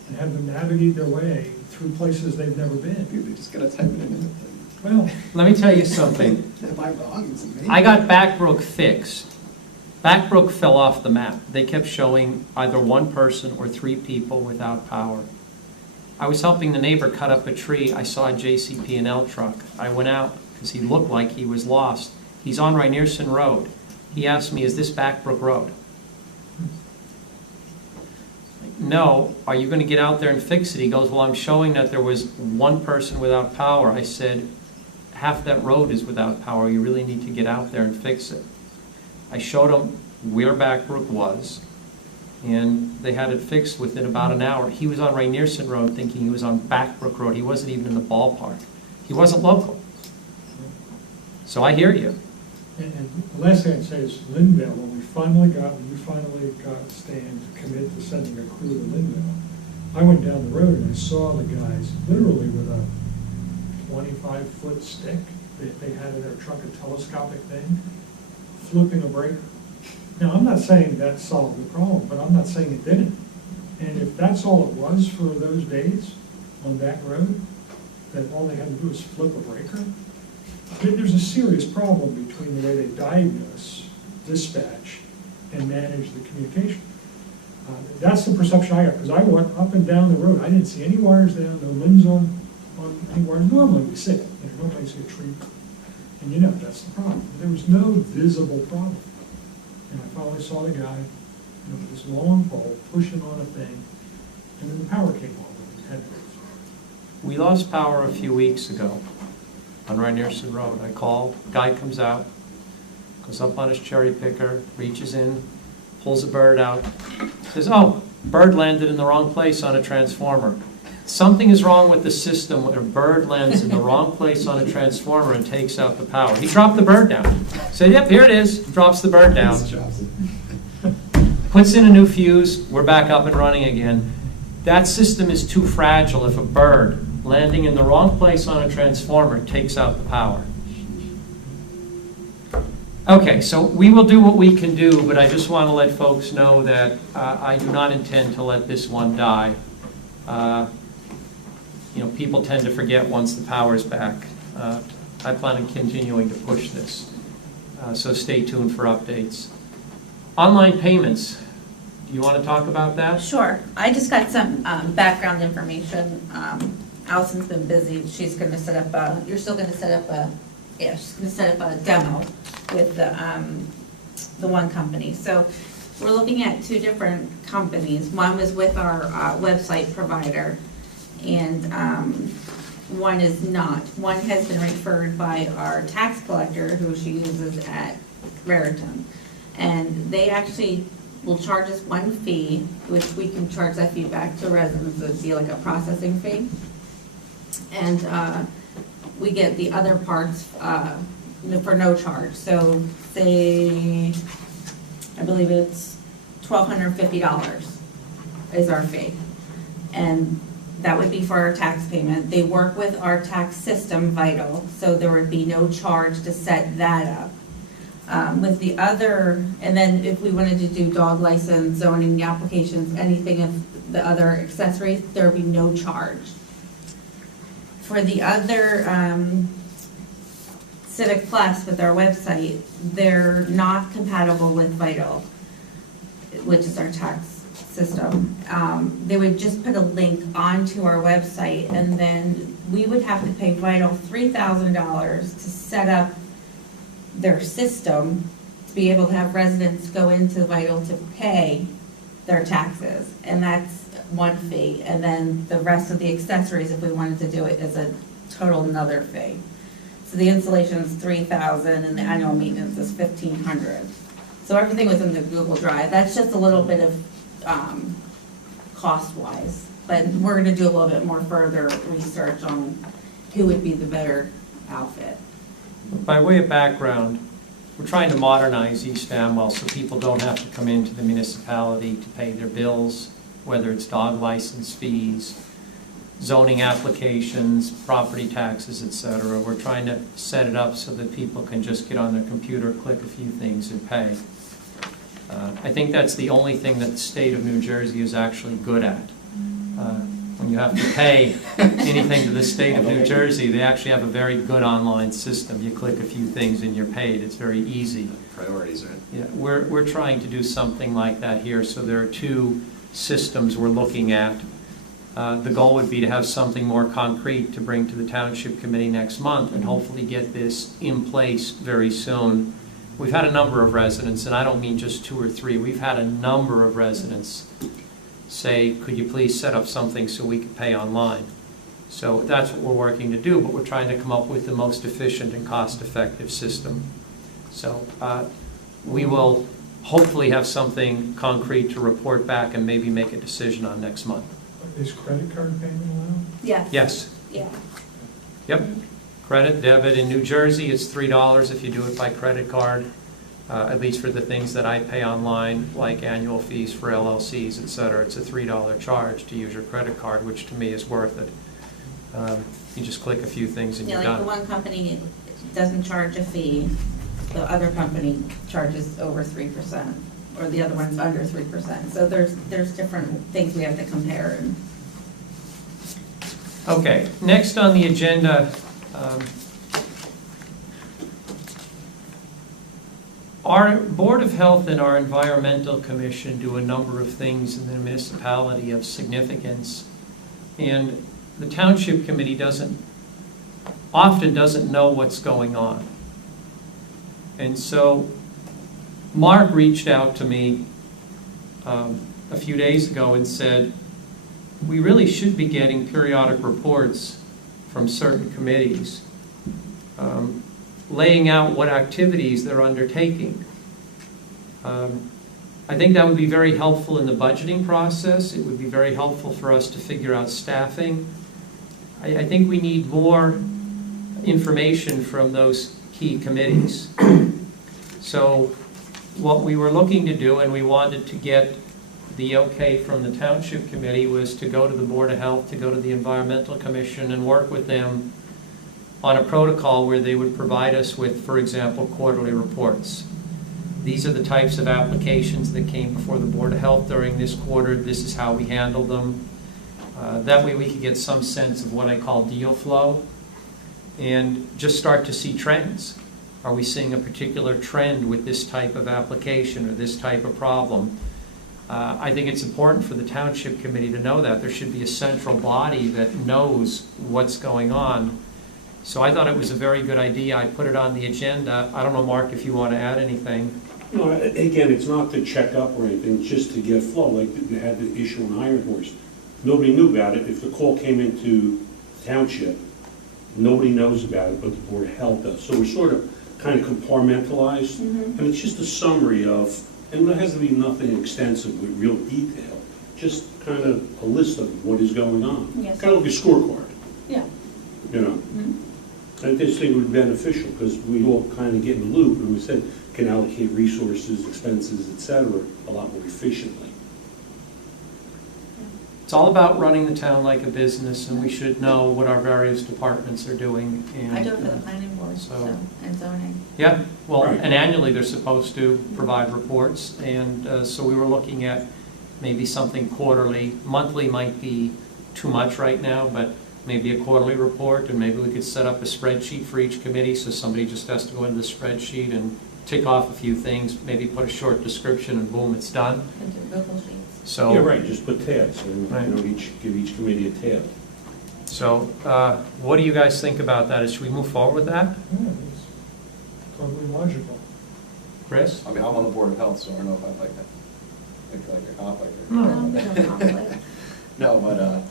and have them navigate their way through places they've never been. Dude, they just gotta type it in. Well, Let me tell you something. Am I wrong? It's amazing. I got Backbrook fixed. Backbrook fell off the map. They kept showing either 1 person or 3 people without power. I was helping the neighbor cut up a tree. I saw a JCP&L truck. I went out because he looked like he was lost. He's on Rynearson Road. He asked me, is this Backbrook Road? No. Are you going to get out there and fix it? He goes, well, I'm showing that there was 1 person without power. I said, half that road is without power. You really need to get out there and fix it. I showed him where Backbrook was, and they had it fixed within about an hour. He was on Rynearson Road thinking he was on Backbrook Road. He wasn't even in the ballpark. He wasn't local. So I hear you. and the last thing I'd say is Linvale, when you finally got Stan to commit to sending a crew to Linvale, I went down the road and I saw the guys literally with a 25-foot stick that they had in their truck, a telescopic thing, flipping a breaker. Now, I'm not saying that solved the problem, but I'm not saying it didn't. And if that's all it was for those days on that road, that all they had to do was flip a breaker, there's a serious problem between the way they diagnose, dispatch, and manage the communication. That's the perception I got, because I went up and down the road. I didn't see any wires down, no limbs on any wires. Normally we see it. Normally you see a tree. And you know, that's the problem. There was no visible problem. And I finally saw the guy, with this long pole, pushing on a thing, and then the power came on with his head. We lost power a few weeks ago on Rynearson Road. I called, guy comes out, goes up on his cherry picker, reaches in, pulls a bird out, says, oh, bird landed in the wrong place on a transformer. Something is wrong with the system when a bird lands in the wrong place on a transformer and takes out the power. He dropped the bird down. Said, yep, here it is. Drops the bird down. Puts in a new fuse. We're back up and running again. That system is too fragile if a bird landing in the wrong place on a transformer takes out the power. Okay, so we will do what we can do, but I just want to let folks know that I do not intend to let this one die. People tend to forget once the power's back. I plan on continuing to push this, so stay tuned for updates. Online payments, do you want to talk about that? Sure. I just got some background information. Allison's been busy. She's going to set up she's going to set up a demo with the one company. So we're looking at two different companies. One was with our website provider, and one is not. One has been referred by our tax collector, who she uses at Raritan. And they actually will charge us one fee, which we can charge that fee back to residents. It would be like a processing fee. And we get the other parts for no charge. So say, I believe it's $1,250 is our fee. And that would be for our tax payment. They work with our tax system, Vital, so there would be no charge to set that up. With the other, and then if we wanted to do dog license, zoning applications, anything of the other accessories, there would be no charge. For the other Civic Plus with our website, they're not compatible with Vital, which is our tax system. They would just put a link onto our website, and then we would have to pay Vital $3,000 to set up their system to be able to have residents go into Vital to pay their taxes. And that's one fee. And then the rest of the accessories, if we wanted to do it, is a total another fee. So the installation is $3,000 and the annual maintenance is $1,500. So everything was in the Google Drive. That's just a little bit of cost-wise. But we're gonna do a little bit more further research on who would be the better outfit. By way of background, we're trying to modernize East Amwell so people don't have to come into the municipality to pay their bills, whether it's dog license fees, zoning applications, property taxes, etc. We're trying to set it up so that people can just get on their computer, click a few things, and pay. I think that's the only thing that the state of New Jersey is actually good at. When you have to pay anything to the state of New Jersey, they actually have a very good online system. You click a few things and you're paid. It's very easy. Priorities, right? Yeah, we're trying to do something like that here. So there are two systems we're looking at. The goal would be to have something more concrete to bring to the Township Committee next month and hopefully get this in place very soon. We've had a number of residents, and I don't mean just 2 or 3, we've had a number of residents say, could you please set up something so we could pay online? So that's what we're working to do, but we're trying to come up with the most efficient and cost-effective system. So we will hopefully have something concrete to report back and maybe make a decision on next month. Is credit card payment allowed? Yes. Yes. Yeah. Yep. Credit, debit. In New Jersey, it's $3 if you do it by credit card, at least for the things that I pay online, like annual fees for LLCs, et cetera. It's a $3 charge to use your credit card, which to me is worth it. You just click a few things and Yeah, you're like the done. one company doesn't charge a fee, the other company charges over 3%, or the other one's under 3%. So there's different things we have to compare. And Okay, next on the agenda, our Board of Health and our Environmental Commission do a number of things in the municipality of significance, and the Township Committee often doesn't know what's going on. And so Mark reached out to me a few days ago and said, we really should be getting periodic reports from certain committees laying out what activities they're undertaking. I think that would be very helpful in the budgeting process. It would be very helpful for us to figure out staffing. I think we need more information from those key committees. So what we were looking to do, and we wanted to get the okay from the Township Committee, was to go to the Board of Health, to go to the Environmental Commission and work with them on a protocol where they would provide us with, for example, quarterly reports. These are the types of applications that came before the Board of Health during this quarter. This is how we handled them. That way we could get some sense of what I call deal flow and just start to see trends. Are we seeing a particular trend with this type of application or this type of problem? I think it's important for the township committee to know that. There should be a central body that knows what's going on. So I thought it was a very good idea. I put it on the agenda. I don't know, Mark, if you want to add anything. No, again, it's not to check up or anything, it's just to get flow, like they had the issue on Iron Horse. Nobody knew about it. If the call came into township, nobody knows about it, but the Board of Health does. So we're sort of kind of compartmentalized, and it's just a summary of, and it has to be nothing extensive with real detail, just kind of a list of what is going on. Yes. Kind of like a scorecard, Yeah. you know? I just think it would be beneficial, because we all kind of get in the loop, and we said, can allocate resources, expenses, et cetera, a lot more efficiently. It's all about running the town like a business, and we should know what our various departments are doing. And, I do it for the planning board, so- so, and zoning. Yeah, well, Right. and annually they're supposed to provide reports, and so we were looking at maybe something quarterly. Monthly might be too much right now, but maybe a quarterly report, and maybe we could set up a spreadsheet for each committee, so somebody just has to go into the spreadsheet and tick off a few things, maybe put a short description, and boom, it's done. And do Google Sheets. So, Yeah, right, just put tabs, and, Right. you know, give each committee a tab. so what do you guys think about that? Should we move forward with that? Yeah, it's totally logical. Chris? I mean, I'm on the Board of Health, so I don't know if I'd like that. Like a conflict. No, there's no conflict. No, but,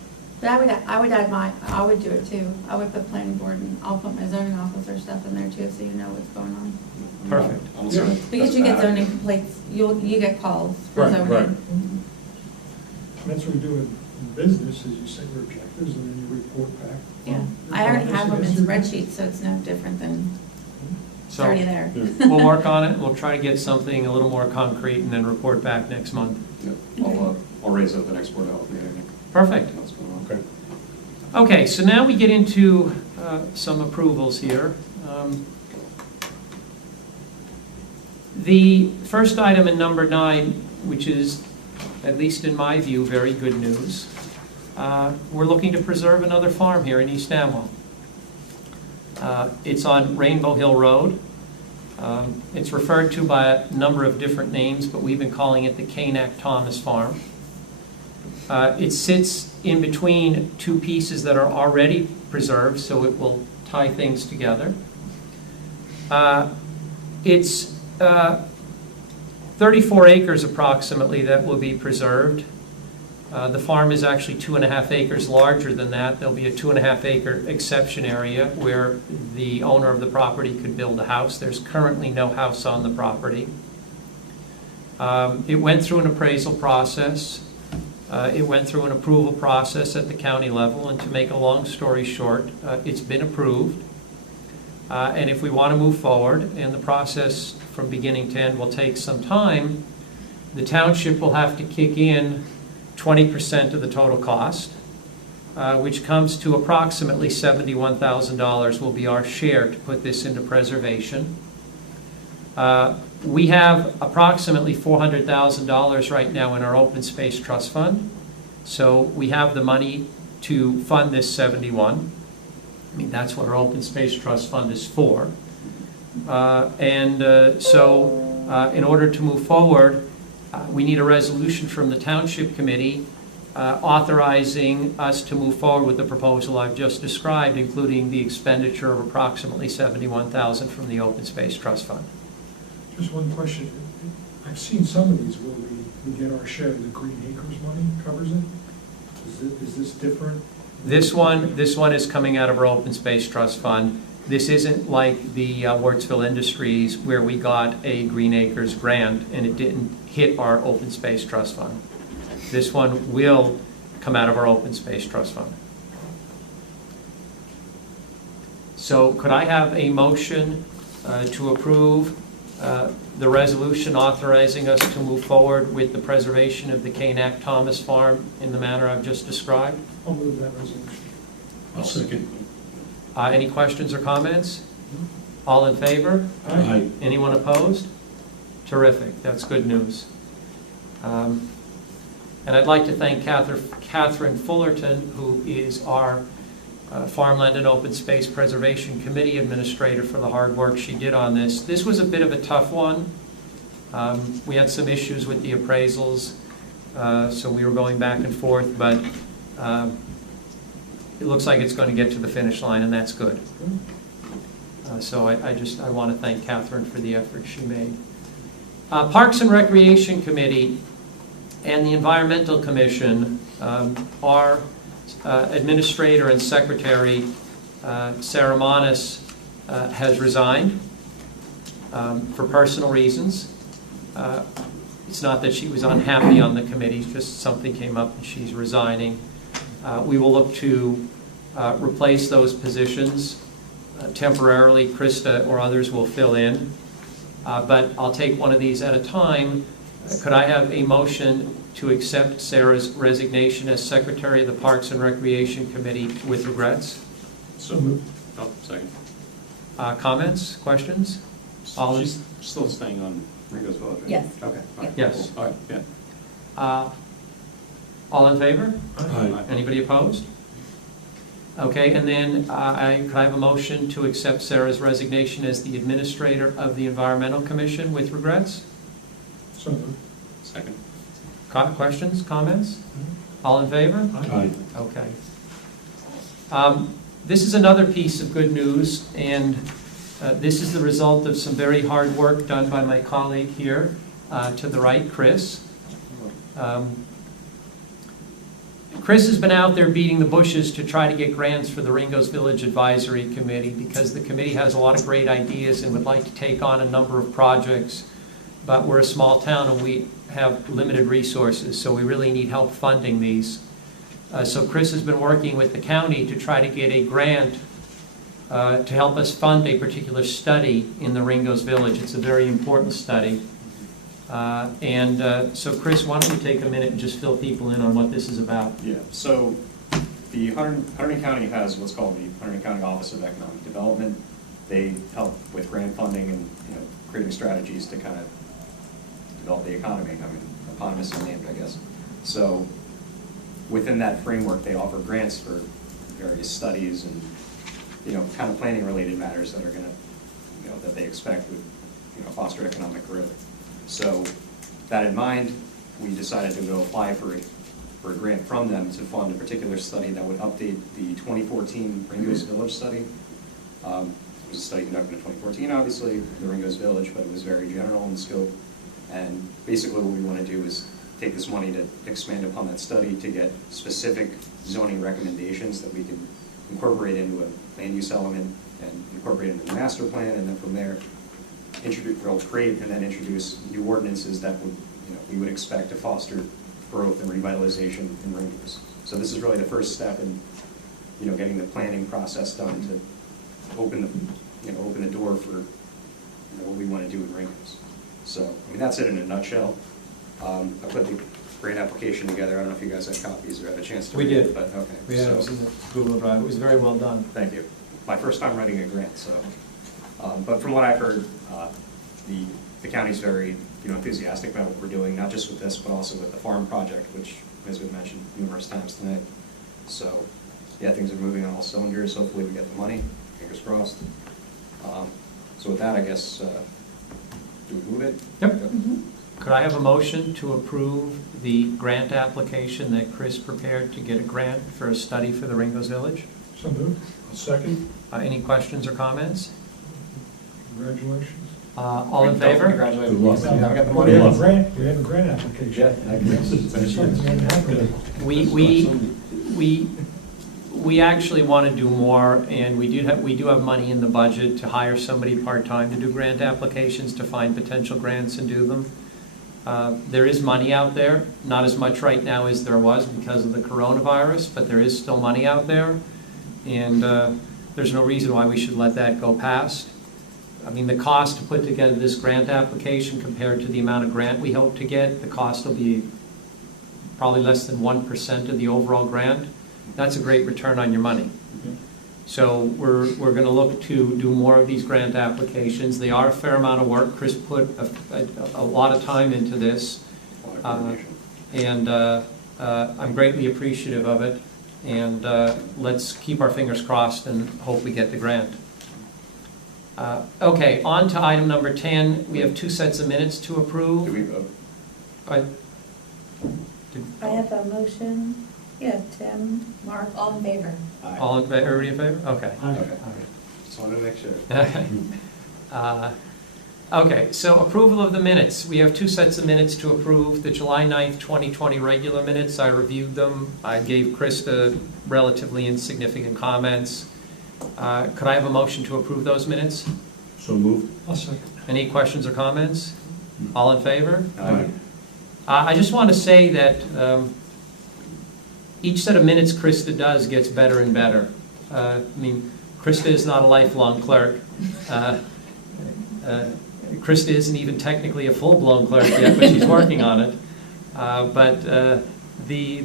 But I would do it too. I would put planning board and I'll put my zoning officer stuff in there too, so you know what's going on. Perfect. I'm sure Yeah. Because that's you get bad. zoning complaints, you get calls for Right, zoning. right. That's what we do in business, is you set your objectives and then you report back. Yeah, on I already your have them in progress. spreadsheets, so it's no different than, it's So already there. Yeah. we'll work on it. We'll try to get something a little more concrete and then report back next month. Yeah, I'll raise it at the next Board of Health meeting. Perfect. What's going on. Okay. Okay, so now we get into some approvals here. The first item in number 9, which is, at least in my view, very good news. We're looking to preserve another farm here in East Amwell. It's on Rainbow Hill Road. It's referred to by a number of different names, but we've been calling it the Kanak Thomas Farm. It sits in between two pieces that are already preserved, so it will tie things together. It's 34 acres approximately that will be preserved. The farm is actually 2.5 acres larger than that. There'll be a 2.5 acre exception area where the owner of the property could build a house. There's currently no house on the property. It went through an appraisal process. It went through an approval process at the county level, and to make a long story short, it's been approved. And if we want to move forward, and the process from beginning to end will take some time, the township will have to kick in 20% of the total cost, which comes to approximately $71,000 will be our share to put this into preservation. We have approximately $400,000 right now in our open space trust fund, so we have the money to fund this 71. I mean, that's what our open space trust fund is for. So in order to move forward, we need a resolution from the township committee authorizing us to move forward with the proposal I've just described, including the expenditure of approximately $71,000 from the open space trust fund. Just one question. I've seen some of these where we get our share of the Green Acres money covers it. Is this different? This one is coming out of our open space trust fund. This isn't like the Wartsville Industries where we got a Green Acres grant and it didn't hit our open space trust fund. This one will come out of our open space trust fund. So could I have a motion to approve the resolution authorizing us to move forward with the preservation of the Kanak Thomas Farm in the manner I've just described? I'll move that resolution. I'll second. Any questions or comments? All in favor? Aye. Anyone opposed? Terrific, that's good news. And I'd like to thank Catherine Fullerton, who is our Farmland and Open Space Preservation Committee Administrator, for the hard work she did on this. This was a bit of a tough one. We had some issues with the appraisals, so we were going back and forth, but it looks like it's going to get to the finish line, and that's good. So I want to thank Catherine for the effort she made. Parks and Recreation Committee and the Environmental Commission, our Administrator and Secretary, Sarah Monis, has resigned for personal reasons. It's not that she was unhappy on the committee, just something came up and she's resigning. We will look to replace those positions temporarily. Krista or others will fill in, but I'll take one of these at a time. Could I have a motion to accept Sarah's resignation as Secretary of the Parks and Recreation Committee with regrets? So moved. Oh, second. Comments, questions? All in- She's still staying on Ringo's Village, right? Yes. Okay. All right, Yes. cool. All right, yeah. All in favor? Aye. Anybody opposed? Okay, and then could I have a motion to accept Sarah's resignation as the Administrator of the Environmental Commission with regrets? So moved. Second. Questions, comments? All in favor? Aye. Okay. This is another piece of good news, and this is the result of some very hard work done by my colleague here to the right, Chris. Chris has been out there beating the bushes to try to get grants for the Ringo's Village Advisory Committee, because the committee has a lot of great ideas and would like to take on a number of projects, but we're a small town and we have limited resources, so we really need help funding these. So Chris has been working with the county to try to get a grant to help us fund a particular study in the Ringo's Village. It's a very important study. So Chris, why don't you take a minute and just fill people in on what this is about? Yeah, so the Hunterdon County has what's called the Hunterdon County Office of Economic Development. They help with grant funding and, creating strategies to kind of develop the economy. I mean, eponymously named, I guess. So within that framework, they offer grants for various studies and, kind of planning related matters that are going to, that they expect would, foster economic growth. So that in mind, we decided to go apply for a grant from them to fund a particular study that would update the 2014 Ringo's Village study. It was a study conducted in 2014, obviously, the Ringo's Village, but it was very general in scope. And basically what we want to do is take this money to expand upon that study to get specific zoning recommendations that we can incorporate into a land use element and incorporate into the master plan, and then from there, create and then introduce new ordinances that would, we would expect to foster growth and revitalization in Ringo's. So this is really the first step in, getting the planning process done to open the door for what we want to do in Ringo's. So, that's it in a nutshell. I put the grant application together. I don't know if you guys had copies or had a chance to We read did. it, but okay. We had it So- in the Google Drive. It was very well done. Thank you. My first time writing a grant, so. But from what I've heard, the county's very, enthusiastic about what we're doing, not just with this, but also with the farm project, which, as we've mentioned numerous times tonight. So, yeah, things are moving on all cylinders. Hopefully we get the money, fingers crossed. So with that, I guess, do we move it? Yep. Could I have a motion to approve the grant application that Chris prepared to get a grant for a study for the Ringo's Village? So moved. Second. Any questions or comments? Congratulations. All in favor? Good luck. We haven't got the We money have a yet. grant, we have a grant application. We actually want to do more, and we do have money in the budget to hire somebody part-time to do grant applications, to find potential grants and do them. There is money out there, not as much right now as there was because of the coronavirus, but there is still money out there, and there's no reason why we should let that go past. The cost to put together this grant application compared to the amount of grant we hope to get, the cost will be probably less than 1% of the overall grant. That's a great return on your money. So we're going to look to do more of these grant applications. They are a fair amount of work. Chris put a lot of time into this. A lot of coordination. I'm greatly appreciative of it, and let's keep our fingers crossed and hope we get the grant. Okay, on to item number 10. We have 2 sets of minutes to approve. Do we vote? I have a motion. Yeah, Tim, Mark, all in favor? Aye. All in favor, everybody in favor? Okay. Okay. Just wanted to make sure. Okay, so approval of the minutes. We have 2 sets of minutes to approve. The July 9th, 2020 regular minutes, I reviewed them. I gave Krista relatively insignificant comments. Could I have a motion to approve those minutes? So moved. I'll second. Any questions or comments? All in favor? Aye. I just want to say that each set of minutes Krista does gets better and better. I mean, Krista is not a lifelong clerk. Krista isn't even technically a full-blown clerk yet, but she's working on it. But the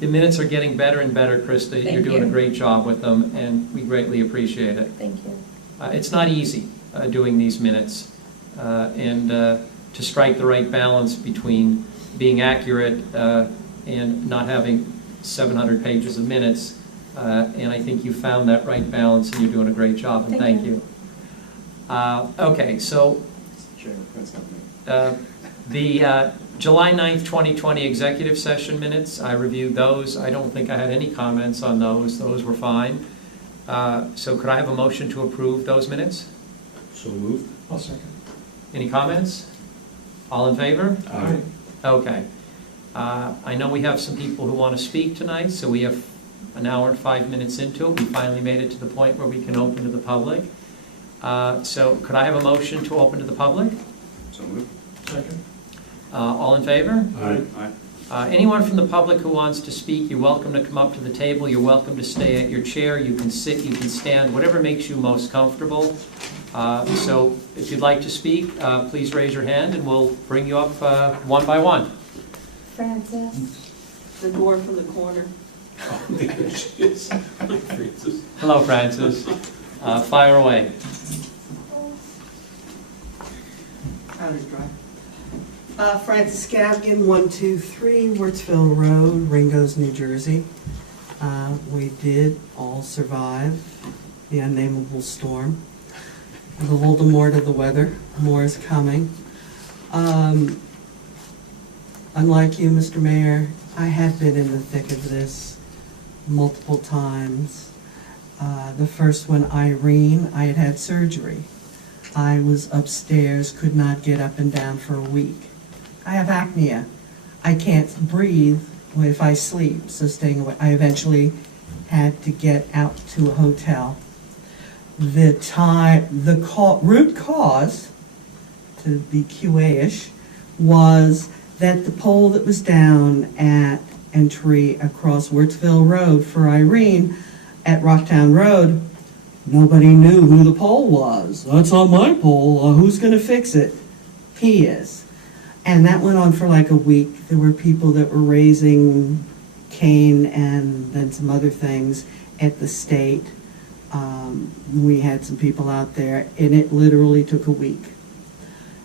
minutes are getting better and better, Krista. Thank You're doing a you. great job with them, and we greatly appreciate it. Thank you. It's not easy doing these minutes, and to strike the right balance between being accurate and not having 700 pages of minutes. And I think you found that right balance, and you're doing a great job, and Thank thank you. you. Okay, so Chair, that's not me. the July 9th, 2020 executive session minutes, I reviewed those. I don't think I had any comments on those. Those were fine. So could I have a motion to approve those minutes? So moved. I'll second. Any comments? All in favor? Aye. Okay. I know we have some people who want to speak tonight, so we have an hour and 5 minutes into it. We finally made it to the point where we can open to the public. So could I have a motion to open to the public? So moved. Second. All in favor? Aye. Anyone from the public who wants to speak, you're welcome to come up to the table. You're welcome to stay at your chair. You can sit, you can stand, whatever makes you most comfortable. So if you'd like to speak, please raise your hand and we'll bring you up one by one. Francis? The dwarf in the corner. Hello, Francis. Fire away. Powder's dry. Francis Gavgan, 123 Wurtsville Road, Ringgoes, New Jersey. We did all survive the unnameable storm. A little more to the weather, more is coming. Unlike you, Mr. Mayor, I have been in the thick of this multiple times. The first one, Irene, I had had surgery. I was upstairs, could not get up and down for a week. I have apnea. I can't breathe if I sleep, so staying away. I eventually had to get out to a hotel. The root cause, to be QA-ish, was that the pole that was down at entry across Wurtsville Road for Irene at Rocktown Road, nobody knew who the pole was. That's not my pole. Who's going to fix it? He is. And that went on for like a week. There were people that were raising Cain and then some other things at the state. We had some people out there, and it literally took a week.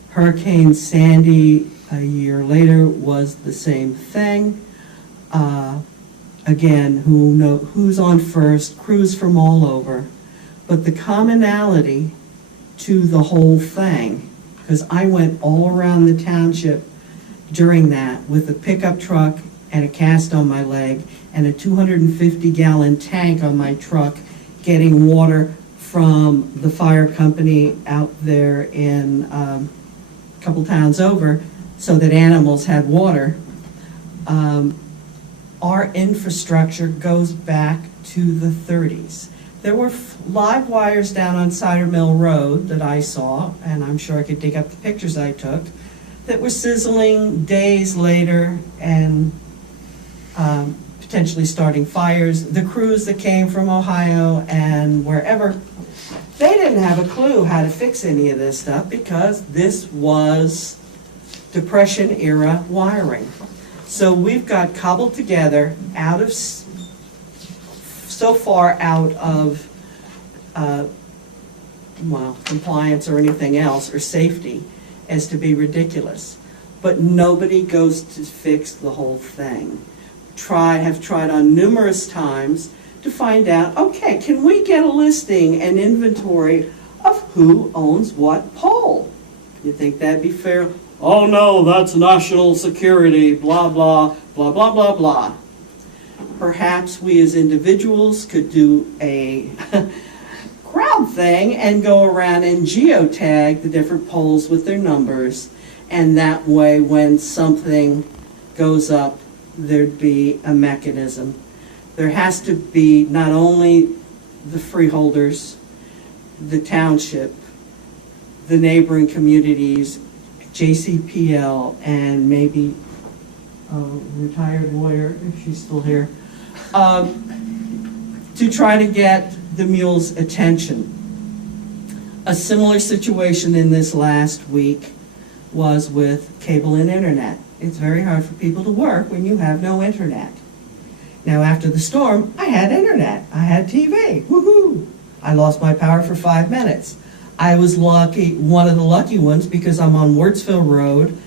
Hurricane Sandy a year later was the same thing. Again, who's on first? Crews from all over. But the commonality to the whole thing, because I went all around the township during that with a pickup truck and a cast on my leg and a 250-gallon tank on my truck getting water from the fire company out there in a couple towns over so that animals had water. Our infrastructure goes back to the 30s. There were live wires down on Cider Mill Road that I saw, and I'm sure I could dig up the pictures I took, that were sizzling days later and potentially starting fires. The crews that came from Ohio and wherever, they didn't have a clue how to fix any of this stuff because this was Depression-era wiring. So we've got cobbled together so far out of compliance or anything else or safety as to be ridiculous. but nobody goes to fix the whole thing. Have tried on numerous times to find out, okay, can we get a listing and inventory of who owns what pole? You think that'd be fair? Oh no, that's national security, blah, blah, blah, blah, blah, blah. Perhaps we as individuals could do a crowd thing and go around and geotag the different poles with their numbers, and that way when something goes up, there'd be a mechanism. There has to be not only the freeholders, the township, the neighboring communities, JCPL, and maybe a retired lawyer, if she's still here, to try to get the mule's attention. A similar situation in this last week was with cable and internet. It's very hard for people to work when you have no internet. Now, after the storm, I had internet. I had TV. Woohoo! I lost my power for 5 minutes. I was lucky, one of the lucky ones, because I'm on Wurtsville Road,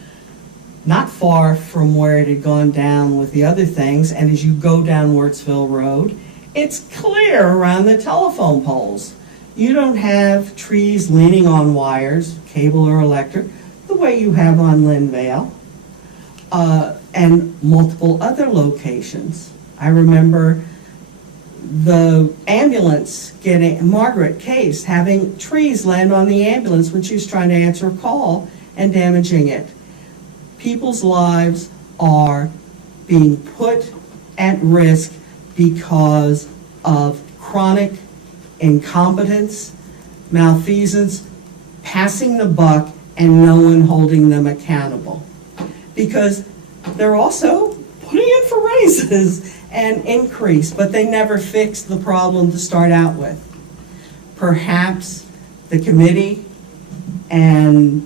not far from where it had gone down with the other things. And as you go down Wurtsville Road, it's clear around the telephone poles. You don't have trees leaning on wires, cable or electric, the way you have on Linvale, and multiple other locations. I remember the ambulance Margaret Case, having trees land on the ambulance when she was trying to answer a call and damaging it. People's lives are being put at risk because of chronic incompetence, malfeasance, passing the buck, and no one holding them accountable. Because they're also putting in for raises and increase, but they never fix the problem to start out with. Perhaps the committee and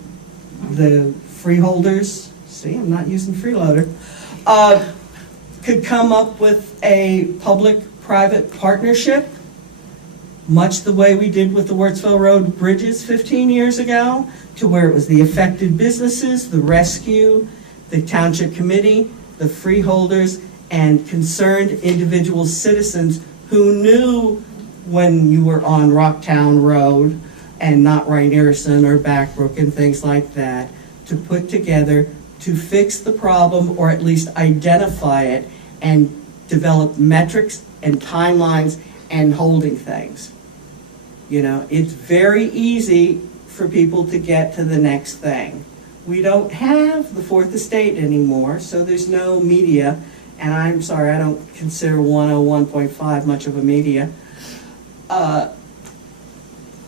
the freeholders, see, I'm not using freeloader, could come up with a public-private partnership, much the way we did with the Wurtsville Road bridges 15 years ago, to where it was the affected businesses, the rescue, the township committee, the freeholders, and concerned individual citizens who knew when you were on Rocktown Road and not Wright Earson or Backbrook and things like that, to put together to fix the problem, or at least identify it and develop metrics and timelines and holding things. You know, it's very easy for people to get to the next thing. We don't have the Fourth Estate anymore, so there's no media, and I'm sorry, I don't consider 101.5 much of a media,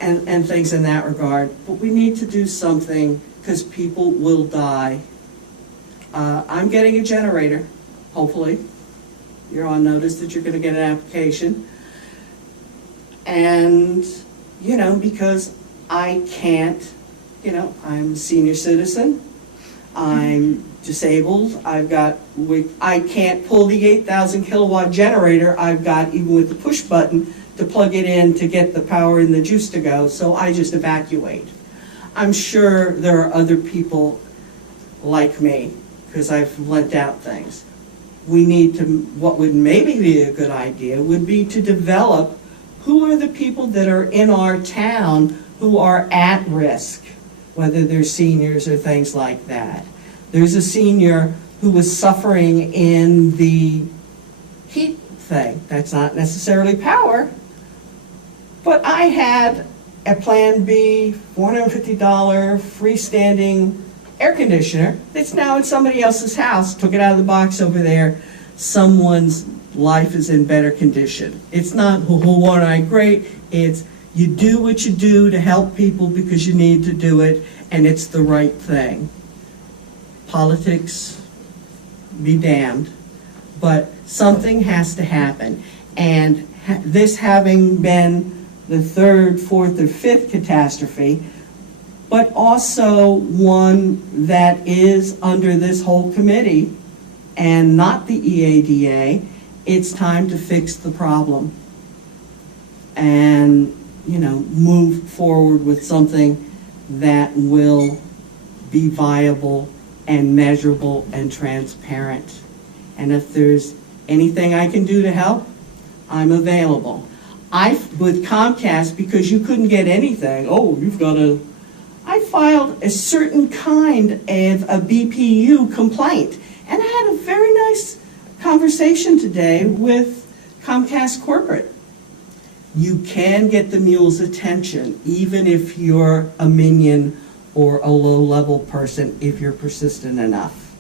and things in that regard. But we need to do something, because people will die. I'm getting a generator, hopefully. You're on notice that you're going to get an application. And, you know, because I can't, you know, I'm a senior citizen, I'm disabled, I can't pull the 8,000 kilowatt generator I've got, even with the push button, to plug it in to get the power and the juice to go, so I just evacuate. I'm sure there are other people like me, because I've lent out things. We need to, what would maybe be a good idea would be to develop who are the people that are in our town who are at risk, whether they're seniors or things like that. There's a senior who was suffering in the heat thing. That's not necessarily power, but I had a Plan B, $450 freestanding air conditioner that's now in somebody else's house, took it out of the box over there. Someone's life is in better condition. It's not, who aren't I great? It's, you do what you do to help people because you need to do it, and it's the right thing. Politics, be damned, but something has to happen. And this having been the third, fourth, or fifth catastrophe, but also one that is under this whole committee and not the EADA, it's time to fix the problem and, you know, move forward with something that will be viable and measurable and transparent. And if there's anything I can do to help, I'm available. With Comcast, because you couldn't get anything, I filed a certain kind of a BPU complaint. And I had a very nice conversation today with Comcast corporate. You can get the mule's attention, even if you're a minion or a low-level person, if you're persistent enough.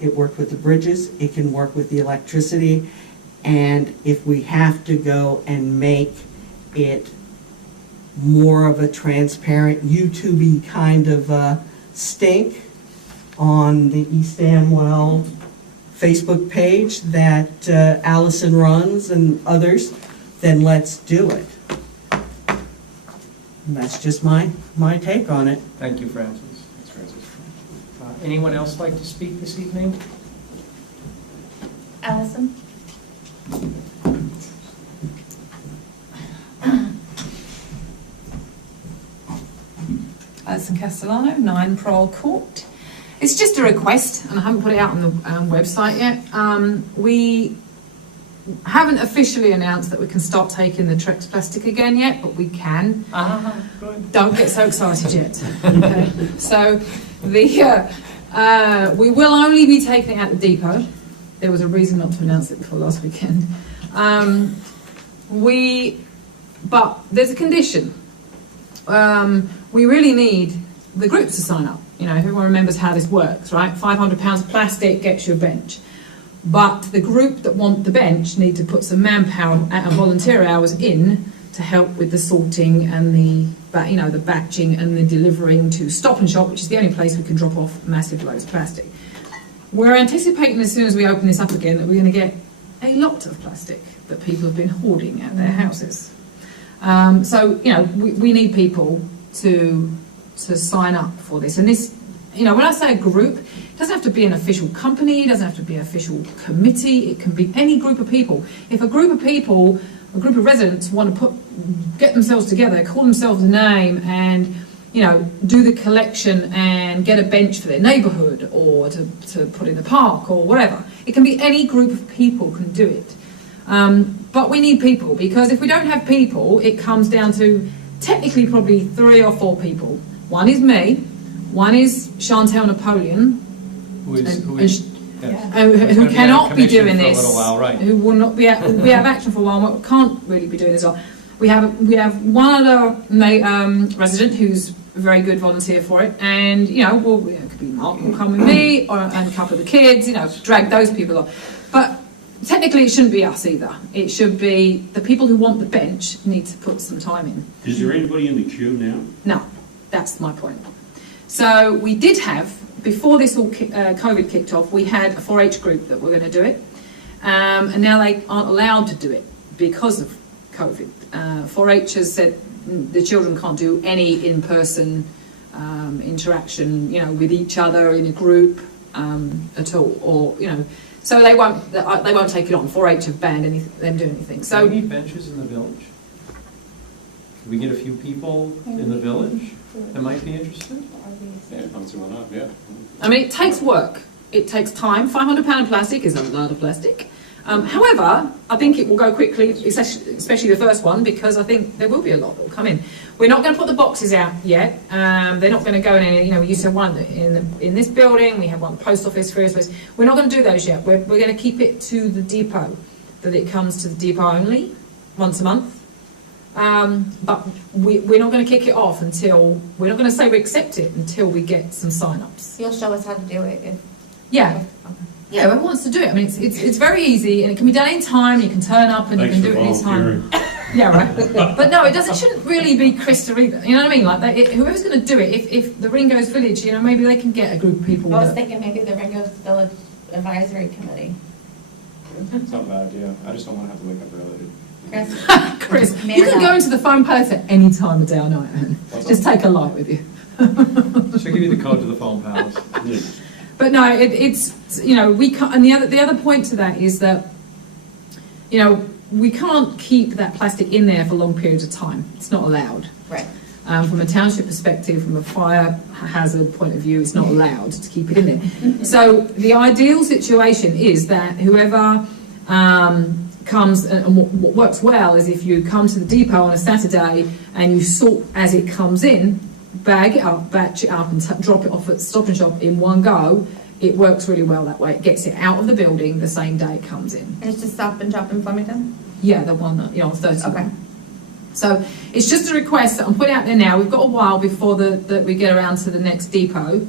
It worked with the bridges, it can work with the electricity, and if we have to go and make it more of a transparent YouTube-y kind of stink on the East Amwell Facebook page that Allison runs and others, then let's do it. And that's just my take on it. Thank you, Francis. Thanks, Francis. Anyone else like to speak this evening? Allison? Alison Castellano, 9 Prowl Court. It's just a request, and I haven't put it out on the website yet. We haven't officially announced that we can start taking the Trex plastic again yet, but we can. Good. Don't get so excited yet. Okay. So we will only be taking it at the depot. There was a reason not to announce it before last weekend. But there's a condition. We really need the groups to sign up. You know, everyone remembers how this works, right? £500 of plastic gets you a bench. But the group that want the bench need to put some manpower and volunteer hours in to help with the sorting and the batching and the delivering to Stop and Shop, which is the only place we can drop off massive loads of plastic. We're anticipating as soon as we open this up again that we're going to get a lot of plastic that people have been hoarding at their houses. So, you know, we need people to sign up for this. And this, you know, when I say a group, it doesn't have to be an official company, it doesn't have to be an official committee, it can be any group of people. If a group of people, a group of residents want to get themselves together, call themselves a name and, you know, do the collection and get a bench for their neighbourhood or to put in the park or whatever. It can be any group of people can do it. But we need people, because if we don't have people, it comes down to technically probably 3 or 4 people. One is me, one is Chantal Napoleon, who cannot be doing this, who will not be out of action for a while, but can't really be doing this. We have one other resident who's a very good volunteer for it, and you know, it could be Mark will come with me, and a couple of the kids, you know, drag those people on. But technically, it shouldn't be us either. It should be the people who want the bench need to put some time in. Is there anybody in the queue now? No, that's my point. So we did have, before this all COVID kicked off, we had a 4-H group that were going to do it, and now they aren't allowed to do it because of COVID. 4-H has said the children can't do any in-person interaction, you know, with each other in a group at all, or you know. So they won't take it on. 4-H have banned them doing anything. So do we need benches in the village? Can we get a few people in the village that might be interested? Yeah, I don't see why not, yeah. I mean, it takes work. It takes time. £500 of plastic is a lot of plastic. However, I think it will go quickly, especially the first one, because I think there will be a lot that will come in. We're not going to put the boxes out yet. They're not going to go in any, you know, we used to have one in this building, we have one post office, various places. We're not going to do those yet. We're going to keep it to the depot, that it comes to the depot only, once a month. But we're not going to kick it off until, we're not going to say we accept it until we get some sign-ups. You'll show us how to do it if... Yeah. Yeah, whoever wants to do it. I mean, it's very easy, and it can be done any time. You can turn up and you can do it any time. Yeah, right. But no, it shouldn't really be Krista either. You know what I mean? Like whoever's going to do it, if the Ringo's Village, you know, maybe they can get a group of people. I was thinking maybe the Ringo's Village Advisory Committee. It's not a bad idea. I just don't want to have to wake up early. Chris, you can go into the phone palace at any time of day or night, man. Just take a light with you. She'll give you the code to the phone palace. But no, it's you know, we can't, and the other point to that is that, you know, we can't keep that plastic in there for long periods of time. It's not allowed. Right. From a township perspective, from a fire hazard point of view, it's not allowed to keep it in there. So the ideal situation is that whoever comes, and what works well is if you come to the depot on a Saturday and you sort as it comes in, bag it up, batch it up, and drop it off at Stop and Shop in one go. It works really well that way. It gets it out of the building the same day it comes in. And it's just Stop and Shop in Flemington? Yeah, the one that, on 31. Okay. So it's just a request that I'm putting out there now. We've got a while before that we get around to the next depot.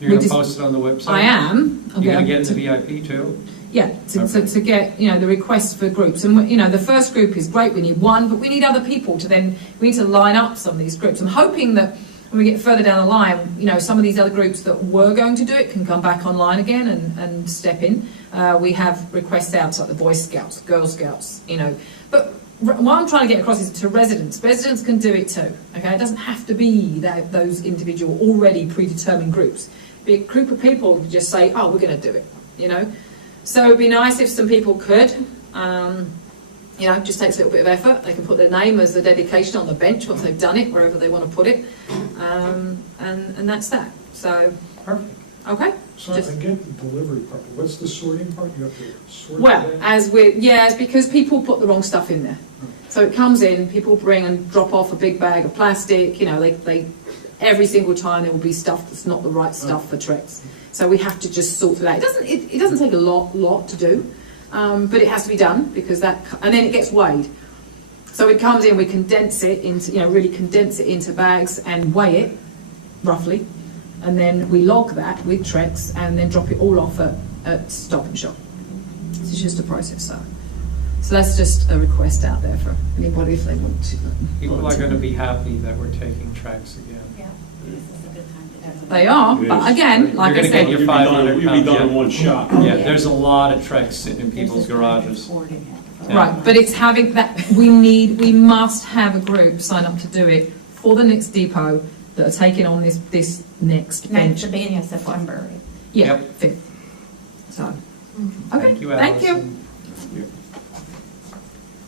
You're going to post it on the website? I am. You're going to get in the VIP too? Yeah, to get, the requests for groups. And, the first group is great, we need one, but we need other people we need to line up some of these groups. I'm hoping that when we get further down the line, some of these other groups that were going to do it can come back online again and step in. We have requests out like the Boy Scouts, Girl Scouts, But what I'm trying to get across is to residents. Residents can do it too, okay? It doesn't have to be those individual already predetermined groups. Be a group of people who just say, oh, we're going to do it, So it'd be nice if some people could, just takes a little bit of effort. They can put their name as a dedication on the bench once they've done it, wherever they want to put it. And that's that. So, perfect. Okay. So I get the delivery part, but what's the sorting part? You have to sort it Well, out? it's because people put the wrong stuff in there. So it comes in, people bring and drop off a big bag of plastic, they every single time there will be stuff that's not the right stuff for Trex. So we have to just sort it out. It doesn't take a lot to do, but it has to be done because and then it gets weighed. So it comes in, we condense it into, really condense it into bags and weigh it, roughly. And then we log that with Trex and then drop it all off at Stop and Shop. This is just a process, so that's just a request out there for anybody if they want to. People are going to be happy that we're taking Trex again. Yeah, this is a good time to do it. They are, but again, like You're I gonna get said, your 500 You'd be done in pounds, one shot. yeah, there's a lot of Trex sitting in people's garages. Yeah. right, but it's having that, we must have a group sign up to do it for the next depot that are taking on this next bench. Next, the beginning of September. Yeah, Yep. 5th. So, okay, Thank you, thank you. Allison.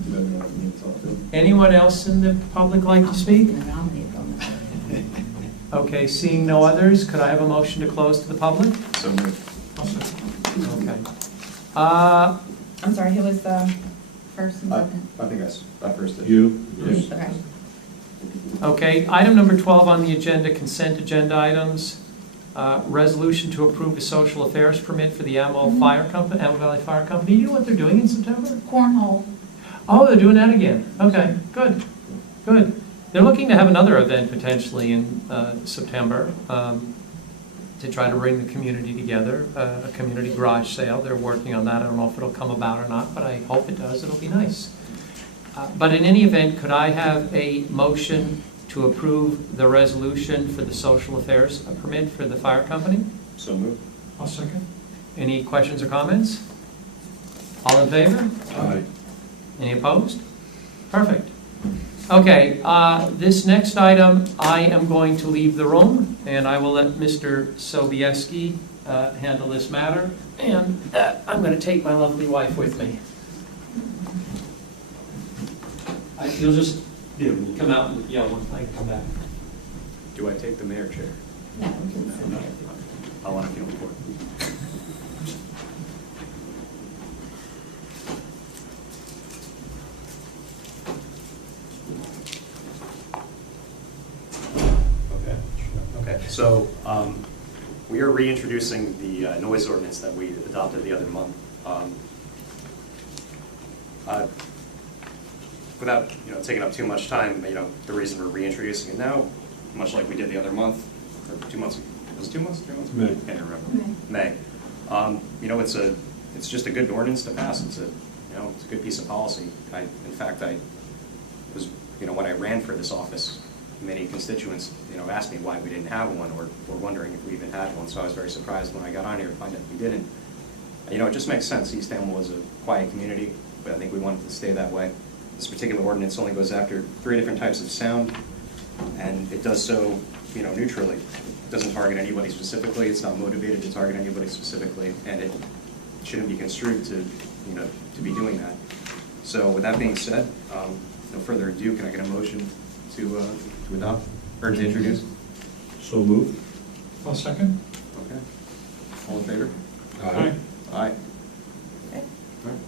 You don't know what you need to talk to. Anyone else in the public like to speak? Okay, seeing no others, could I have a motion to close to the public? So moved. Okay. I'm sorry, who was the first and second? I think I first did. You? Okay. Okay, item number 12 on the agenda, consent agenda items. Resolution to approve a social affairs permit for the Amwell Valley Fire Company. You know what they're doing in September? Cornhole. Oh, they're doing that again. Okay, good. They're looking to have another event potentially in September to try to bring the community together, a community garage sale. They're working on that. I don't know if it'll come about or not, but I hope it does. It'll be nice. But in any event, could I have a motion to approve the resolution for the social affairs permit for the fire company? So moved. I'll second. Any questions or comments? All in favor? Aye. Any opposed? Perfect. Okay, this next item, I am going to leave the room, and I will let Mr. Sobieski handle this matter, and I'm going to take my lovely wife with me. You'll just come out and yell when I come back. Do I take the mayor chair? No, we can send it. I want to feel important. Okay, so we are reintroducing the noise ordinance that we adopted the other month. Without taking up too much time, the reason we're reintroducing it now, much like we did the other month, or 2 months ago. Was it 2 months? 3 months? May. I can't remember. May. It's just a good ordinance to pass. It's a good piece of policy. In fact, when I ran for this office, many constituents, asked me why we didn't have one, or were wondering if we even had one. So I was very surprised when I got on here to find out we didn't. It just makes sense. East Amwell is a quiet community, but I think we want it to stay that way. This particular ordinance only goes after 3 different types of sound, and it does so, neutrally. It doesn't target anybody specifically. It's not motivated to target anybody specifically, and it shouldn't be construed to be doing that. So with that being said, no further ado, can I get a motion to adopt, or to introduce? So moved. I'll second. Okay. All in favor? Aye. Aye. Okay, All right.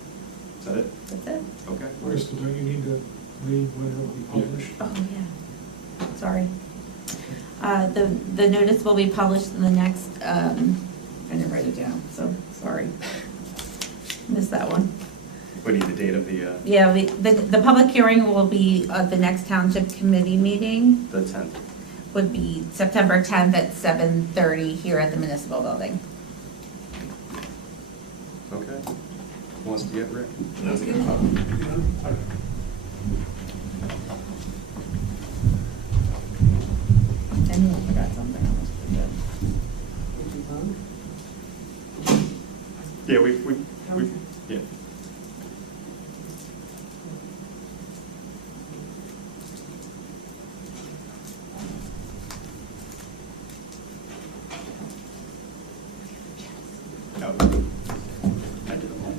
Is that it? that's it. Okay. Krista, don't you need to read when it will be published? Oh, yeah, sorry. The notice will be published in the next, I didn't write it down, so, sorry. Missed that one. We need the date of the Yeah, the public hearing will be at the next township committee meeting, 10th. would be September 10th at 7:30 here at the municipal building. Okay. Who wants to get Rick? And I forgot something else. Yeah, we yeah. No. I did them all.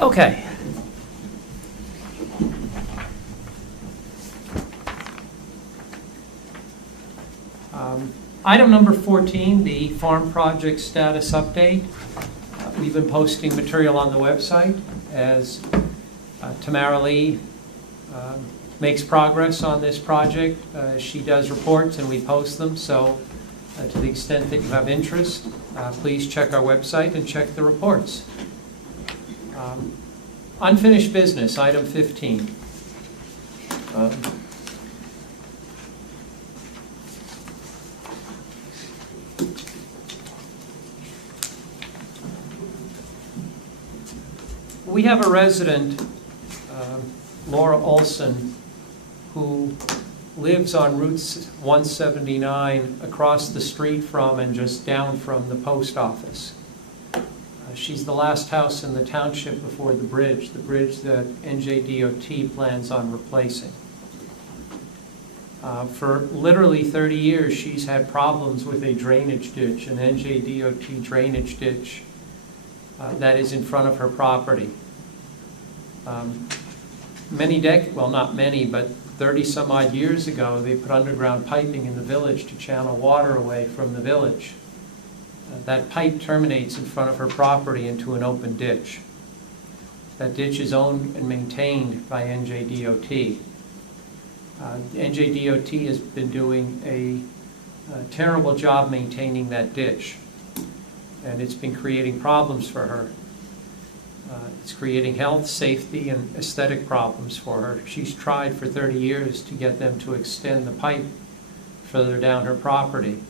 Okay. Item number 14, the farm project status update. We've been posting material on the website as Tamara Lee makes progress on this project. She does reports and we post them, so to the extent that you have interest, please check our website and check the reports. Unfinished business, item 15. We have a resident, Laura Olson, who lives on Route 179 across the street from and just down from the post office. She's the last house in the township before the bridge that NJDOT plans on replacing. For literally 30 years, she's had problems with a drainage ditch, an NJDOT drainage ditch that is in front of her property. Well, not many, but 30 some odd years ago, they put underground piping in the village to channel water away from the village. That pipe terminates in front of her property into an open ditch. That ditch is owned and maintained by NJDOT. NJDOT has been doing a terrible job maintaining that ditch, and it's been creating problems for her. It's creating health, safety, and aesthetic problems for her. She's tried for 30 years to get them to extend the pipe further down her property.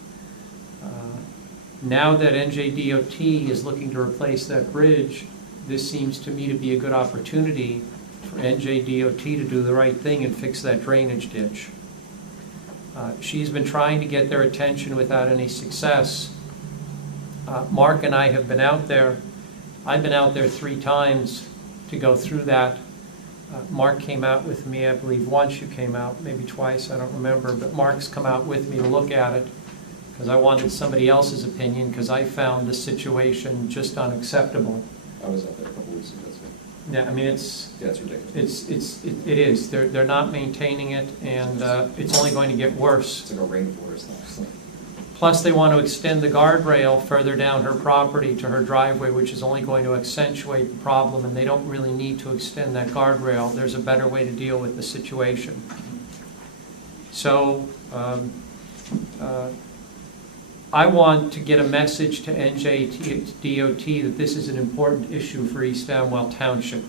Now that NJDOT is looking to replace that bridge, this seems to me to be a good opportunity for NJDOT to do the right thing and fix that drainage ditch. She's been trying to get their attention without any success. Mark and I have been out there. I've been out there 3 times to go through that. Mark came out with me, I believe once you came out, maybe twice, I don't remember, but Mark's come out with me to look at it because I wanted somebody else's opinion because I found the situation just unacceptable. I was up there a couple weeks ago, so. Yeah, I mean, it's ridiculous. it is. They're not maintaining it, and it's only going to get worse. It's like a rainforest now. Plus, they want to extend the guardrail further down her property to her driveway, which is only going to accentuate the problem, and they don't really need to extend that guardrail. There's a better way to deal with the situation. So, I want to get a message to NJDOT that this is an important issue for East Amwell Township.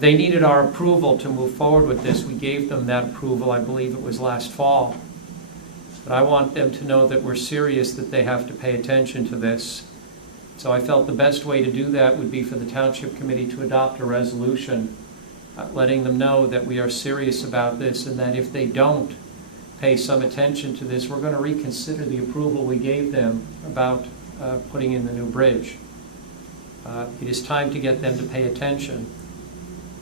They needed our approval to move forward with this. We gave them that approval, I believe it was last fall. But I want them to know that we're serious, that they have to pay attention to this. So I felt the best way to do that would be for the Township Committee to adopt a resolution letting them know that we are serious about this and that if they don't pay some attention to this, we're going to reconsider the approval we gave them about putting in the new bridge. It is time to get them to pay attention.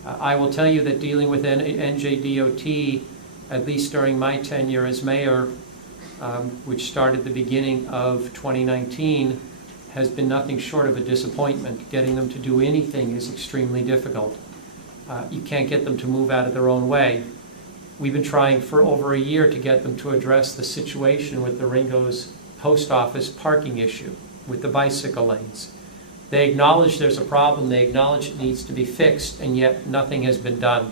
I will tell you that dealing with NJDOT, at least during my tenure as mayor, which started the beginning of 2019, has been nothing short of a disappointment. Getting them to do anything is extremely difficult. You can't get them to move out of their own way. We've been trying for over a year to get them to address the situation with the Ringo's post office parking issue, with the bicycle lanes. They acknowledge there's a problem, they acknowledge it needs to be fixed, and yet nothing has been done.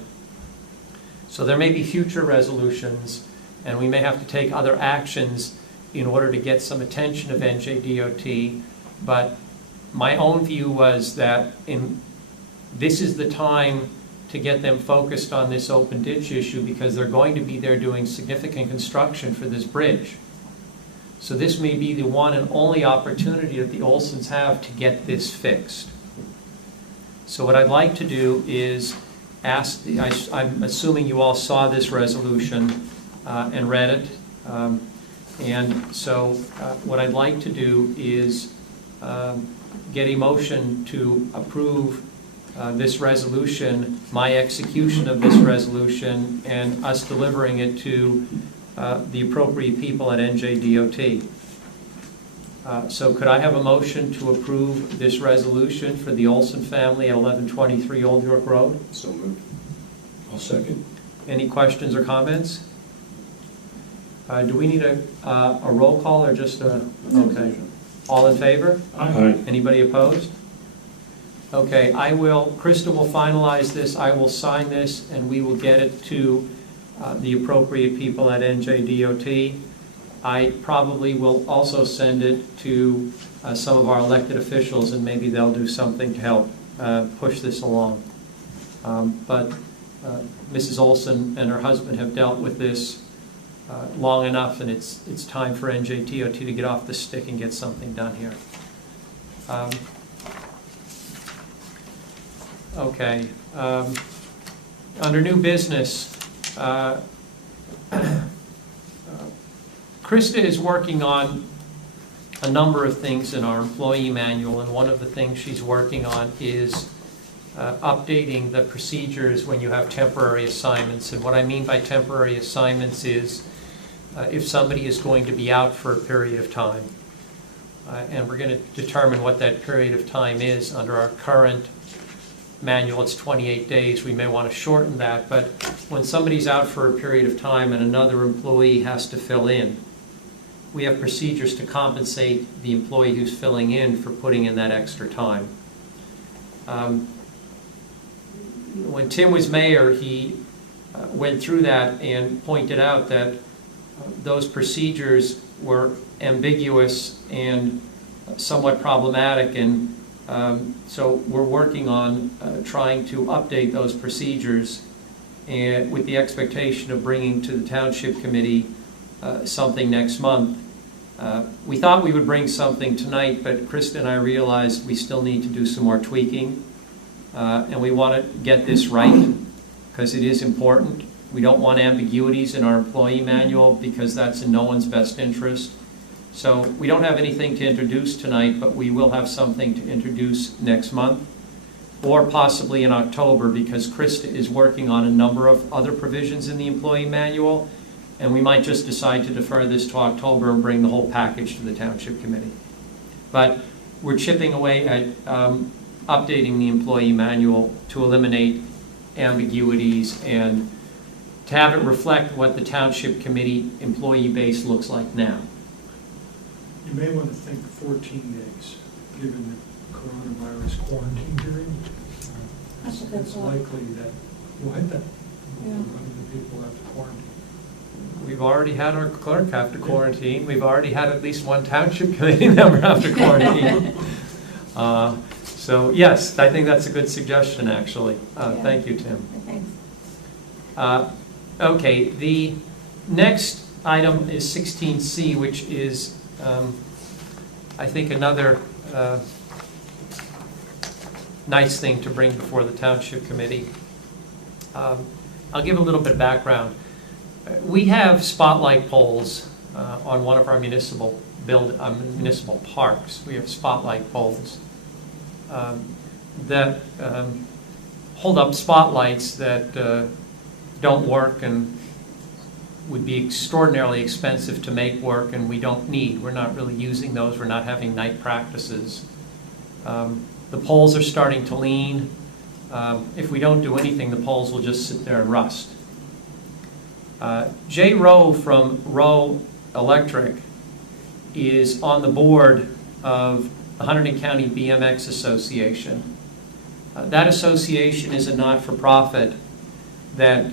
So there may be future resolutions, and we may have to take other actions in order to get some attention of NJDOT, but my own view was that this is the time to get them focused on this open ditch issue, because they're going to be there doing significant construction for this bridge. So this may be the one and only opportunity that the Olsons have to get this fixed. So what I'd like to do is ask, I'm assuming you all saw this resolution and read it. And so what I'd like to do is get a motion to approve this resolution, my execution of this resolution, and us delivering it to the appropriate people at NJDOT. So could I have a motion to approve this resolution for the Olson family at 1123 Old York Road? So moved. I'll second. Any questions or comments? Do we need a roll call or just a, okay. All in favor? Aye. Anybody opposed? Okay, Krista will finalize this, I will sign this, and we will get it to the appropriate people at NJDOT. I probably will also send it to some of our elected officials, and maybe they'll do something to help push this along. But Mrs. Olson and her husband have dealt with this long enough, and it's time for NJDOT to get off the stick and get something done here. Okay. Under new business, Krista is working on a number of things in our employee manual, and one of the things she's working on is updating the procedures when you have temporary assignments. And what I mean by temporary assignments is if somebody is going to be out for a period of time. And we're going to determine what that period of time is. Under our current manual, it's 28 days. We may want to shorten that, but when somebody's out for a period of time and another employee has to fill in, we have procedures to compensate the employee who's filling in for putting in that extra time. When Tim was mayor, he went through that and pointed out that those procedures were ambiguous and somewhat problematic, and so we're working on trying to update those procedures, and with the expectation of bringing to the Township Committee something next month. We thought we would bring something tonight, but Krista and I realized we still need to do some more tweaking, and we want to get this right because it is important. We don't want ambiguities in our employee manual because that's in no one's best interest. So we don't have anything to introduce tonight, but we will have something to introduce next month or possibly in October, because Krista is working on a number of other provisions in the employee manual, and we might just decide to defer this to October and bring the whole package to the Township Committee. But we're chipping away at updating the employee manual to eliminate ambiguities and to have it reflect what the Township Committee employee base looks like now. You may want to think 14 days, given the coronavirus quarantine period. That's a good It's thought. likely that you'll hit that. Yeah. One of the people have to quarantine. We've already had our clerk have to quarantine. We've already had at least one Township Committee member have to quarantine. So yes, I think that's a good suggestion, actually. Yeah. Thank you, Tim. Thanks. Okay, the next item is 16C, which is, I think, another nice thing to bring before the Township Committee. I'll give a little bit of background. We have spotlight poles on one of our municipal parks. We have spotlight poles that hold up spotlights that don't work and would be extraordinarily expensive to make work, and we don't need. We're not really using those. We're not having night practices. The poles are starting to lean. If we don't do anything, the poles will just sit there and rust. Jay Rowe from Rowe Electric is on the board of the Hunterdon County BMX Association. That association is a not-for-profit that,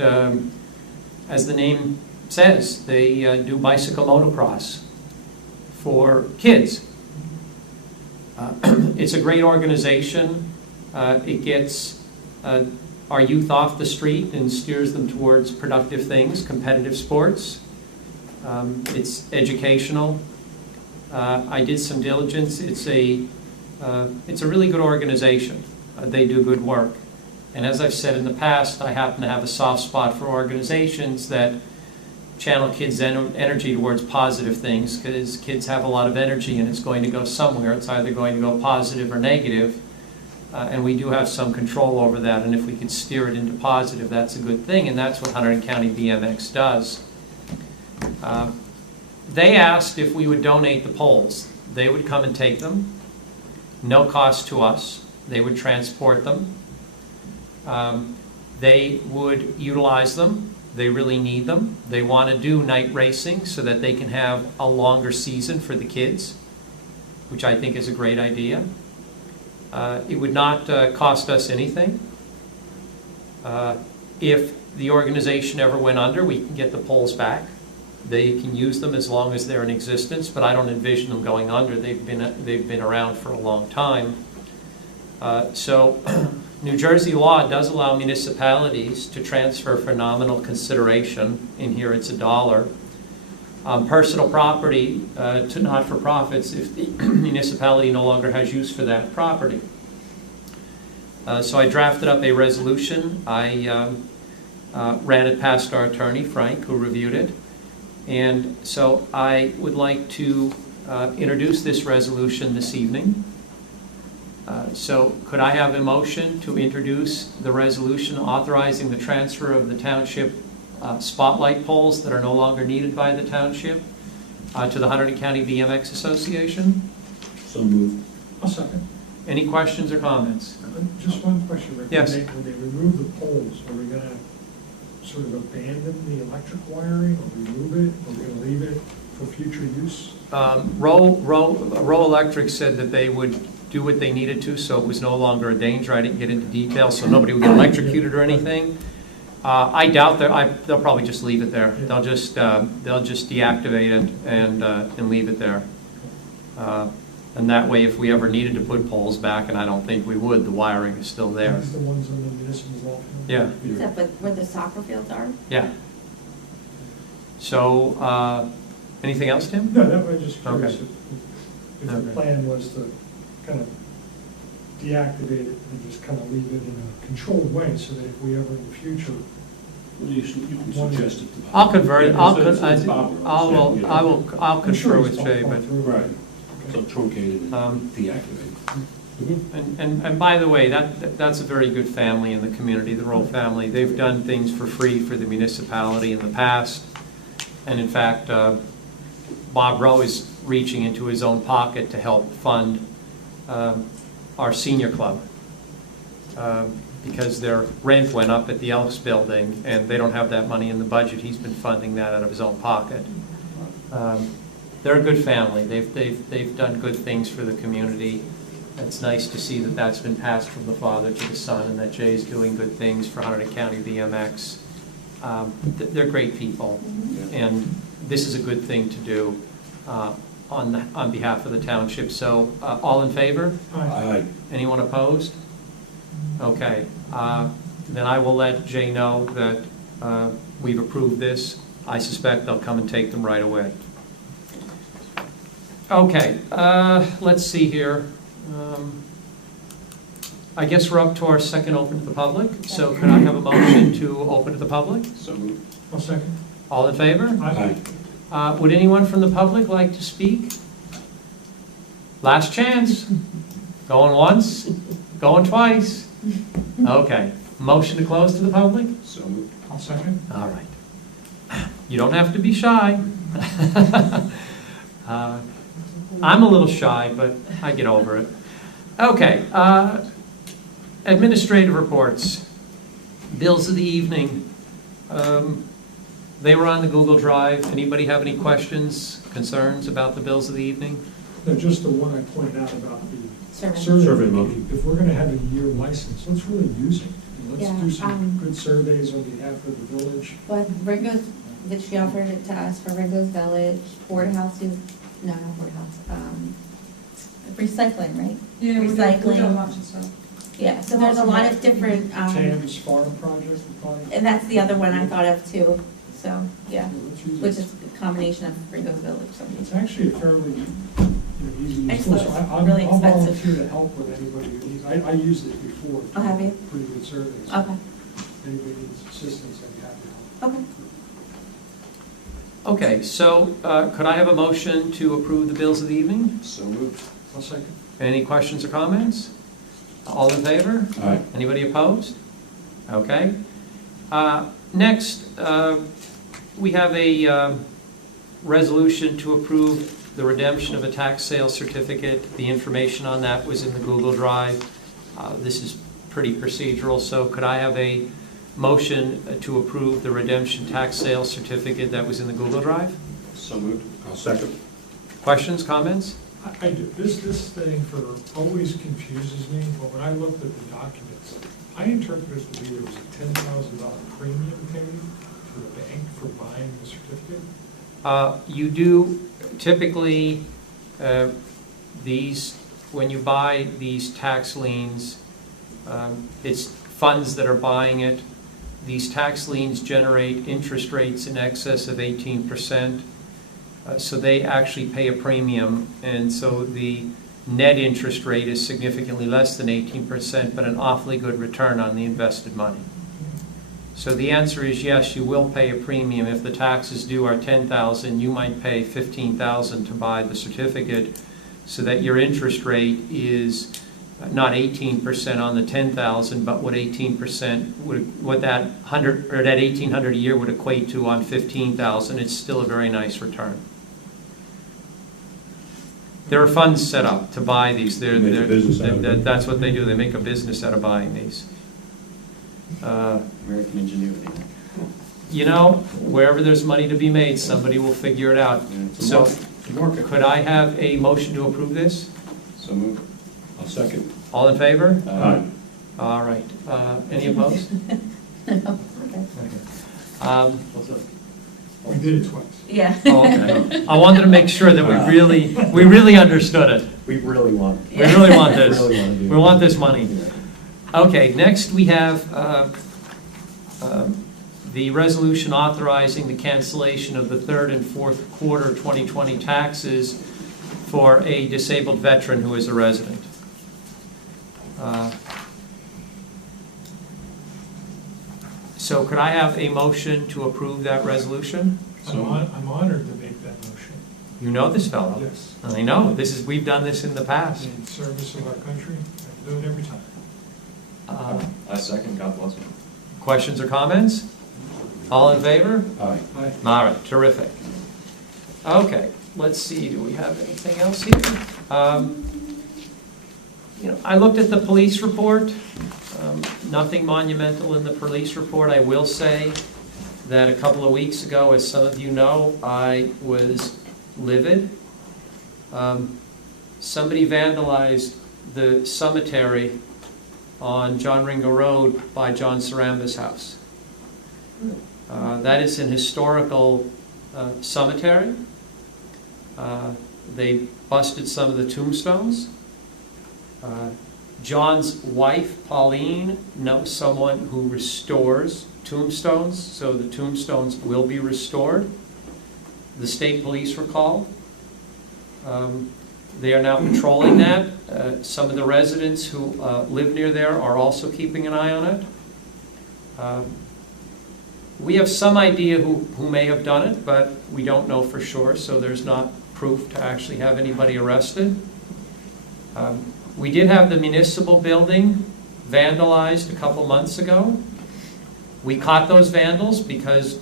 as the name says, they do bicycle motocross for kids. It's a great organization. It gets our youth off the street and steers them towards productive things, competitive sports. It's educational. I did some diligence. It's a really good organization. They do good work. And as I've said in the past, I happen to have a soft spot for organizations that channel kids' energy towards positive things, because kids have a lot of energy and it's going to go somewhere. It's either going to go positive or negative. And we do have some control over that, and if we could steer it into positive, that's a good thing, and that's what Hunterdon County BMX does. They asked if we would donate the poles. They would come and take them, no cost to us. They would transport them. They would utilize them. They really need them. They want to do night racing so that they can have a longer season for the kids, which I think is a great idea. It would not cost us anything. If the organization ever went under, we can get the poles back. They can use them as long as they're in existence, but I don't envision them going under. They've been around for a long time. So New Jersey law does allow municipalities to transfer for nominal consideration. In here it's $1. Personal property to not-for-profits if the municipality no longer has use for that property. So I drafted up a resolution. I ran it past our attorney, Frank, who reviewed it. And so I would like to introduce this resolution this evening. So could I have a motion to introduce the resolution authorizing the transfer of the township spotlight poles that are no longer needed by the township to the Hunterdon County BMX Association? So moved. I'll second. Any questions or comments? Just one question, Rick. Yes. When they remove the poles, are we gonna sort of abandon the electric wiring, or remove it, or we're gonna leave it for future use? Rowe Electric said that they would do what they needed to, so it was no longer a danger. I didn't get into details, so nobody would get electrocuted or anything. I doubt that. They'll probably just leave it there. They'll just deactivate it and leave it there. And that way, if we ever needed to put poles back, and I don't think we would, the wiring is still there. That's the ones on the municipal law. Yeah. Is that where the soccer fields are? Yeah. So, anything else, Tim? No, that was just curious Okay. if the Okay. plan was to kind of deactivate it and just kind of leave it in a controlled way, so that if we ever in the future. You can suggest it. I'll convert it. I'll I'm confer sure with it's Jay, all but. through. Right. So truncated and deactivated. And by the way, that's a very good family in the community, the Rowe family. They've done things for free for the municipality in the past. And in fact, Bob Rowe is reaching into his own pocket to help fund our senior club. Because their rent went up at the Elks building and they don't have that money in the budget. He's been funding that out of his own pocket. They're a good family. They've done good things for the community. It's nice to see that that's been passed from the father to the son, and that Jay's doing good things for Hunterdon County BMX. They're great people, and this is a good thing to do on behalf of the township. So, all in favor? Aye. Anyone opposed? Okay. Then I will let Jay know that we've approved this. I suspect they'll come and take them right away. Okay, let's see here. I guess we're up to our second open to the public. So could I have a motion to open to the public? So moved. I'll second. All in favor? Aye. Would anyone from the public like to speak? Last chance. Going once, going twice. Okay, Motion to close to the public? So moved. I'll second. All right. You don't have to be shy. I'm a little shy, but I get over it. Okay, administrative reports. Bills of the evening. They were on the Google Drive. Anybody have any questions, concerns about the bills of the evening? No, just the one I pointed out about the Survey. survey monkey. If we're gonna have a year license, let's really use it. And let's Yeah, do some good surveys on behalf of the village. But Ringo's, that she offered it to us for Ringo's Village, Board House, no, not Board House, recycling, right? Yeah, we're doing a bunch of stuff. Yeah, so there's a lot of different, Tam's farm project, we probably. and that's the other one I thought of too, so, yeah, Let's use which it. is a combination of Ringo's Village, so. It's actually a fairly, easy I use just tool, thought so it was I'll really I'll expensive. volunteer to help with anybody who needs, I used it before. Oh, have you? Pretty good surveys. Okay, If anybody needs assistance, I'd be happy to help. okay. Okay, so could I have a motion to approve the bills of the evening? So moved. I'll second. Any questions or comments? All in favor? Aye. Anybody opposed? Okay. Next, we have a resolution to approve the redemption of a tax sale certificate. The information on that was in the Google Drive. This is pretty procedural, so could I have a motion to approve the redemption tax sale certificate that was in the Google Drive? So moved. I'll second. Questions, comments? I do, this thing always confuses me, but when I looked at the documents, I interpreted it to be there was a $10,000 premium paid to the bank for buying the certificate. You do typically, when you buy these tax liens, it's funds that are buying it. These tax liens generate interest rates in excess of 18%. So they actually pay a premium, and so the net interest rate is significantly less than 18%, but an awfully good return on the invested money. So the answer is yes, you will pay a premium. If the taxes due are $10,000, you might pay $15,000 to buy the certificate, so that your interest rate is not 18% on the $10,000, but what 18% would, what that $1,800 a year would equate to on $15,000. It's still a very nice return. There are funds set up to buy these. Make a business out of it. That's what they do. They make a business out of buying these. American ingenuity. You know, wherever there's money to be made, somebody will figure it out. Yeah, it's a So, market. could I have a motion to approve this? So moved. I'll second. All in favor? Aye. All right. Any opposed? Okay. What's up? We did it twice. Yeah. Oh, okay. I wanted to make sure that we really understood it. We really want. We really want this. We really want to do We want this money. Okay, next we have the resolution authorizing the cancellation of the third and fourth quarter 2020 taxes for a disabled veteran who is a resident. So could I have a motion to approve that resolution? I'm honored to make that motion. You know this fellow. Yes. I know, we've done this in the past. In service of our country, I do it every time. I second. God bless me. Questions or comments? All in favor? Aye. Aye. All right, terrific. Okay, let's see, do we have anything else here? I looked at the police report. Nothing monumental in the police report. I will say that a couple of weeks ago, as some of you know, I was livid. Somebody vandalized the cemetery on John Ringo Road by John Saramba's house. That is an historical cemetery. They busted some of the tombstones. John's wife, Pauline, knows someone who restores tombstones, so the tombstones will be restored. The state police were called. They are now patrolling that. Some of the residents who live near there are also keeping an eye on it. We have some idea who may have done it, but we don't know for sure, so there's not proof to actually have anybody arrested. We did have the municipal building vandalized a couple months ago. We caught those vandals because,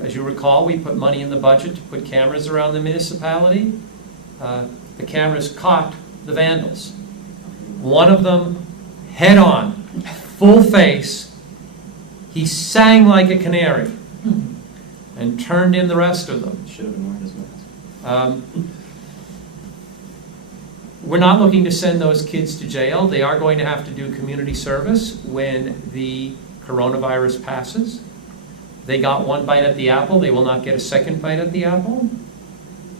as you recall, we put money in the budget to put cameras around the municipality. The cameras caught the vandals. One of them, head on, full face, he sang like a canary and turned in the rest of them. Should have been wearing his mask. We're not looking to send those kids to jail. They are going to have to do community service when the coronavirus passes. They got one bite at the apple. They will not get a second bite at the apple.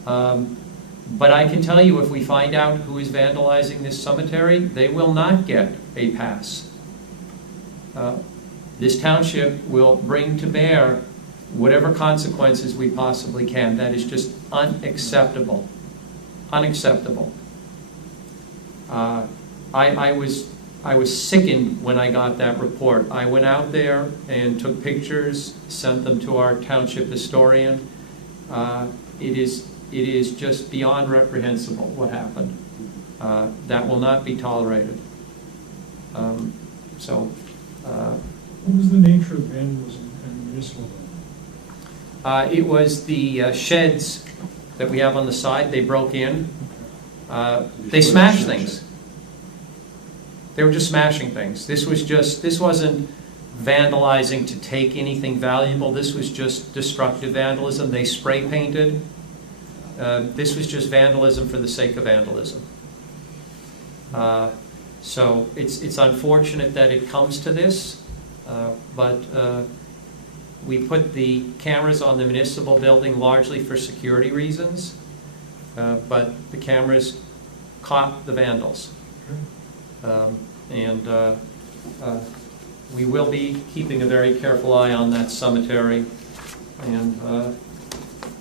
But I can tell you, if we find out who is vandalizing this cemetery, they will not get a pass. This township will bring to bear whatever consequences we possibly can. That is just unacceptable. Unacceptable. I was sickened when I got that report. I went out there and took pictures, sent them to our township historian. It is just beyond reprehensible what happened. That will not be tolerated. What was the nature of vandalism in the municipal building? It was the sheds that we have on the side. They broke in. They smashed things. They were just smashing things. This wasn't vandalizing to take anything valuable. This was just destructive vandalism. They spray painted. This was just vandalism for the sake of vandalism. So it's unfortunate that it comes to this, but we put the cameras on the municipal building largely for security reasons, but the cameras caught the vandals. We will be keeping a very careful eye on that cemetery, and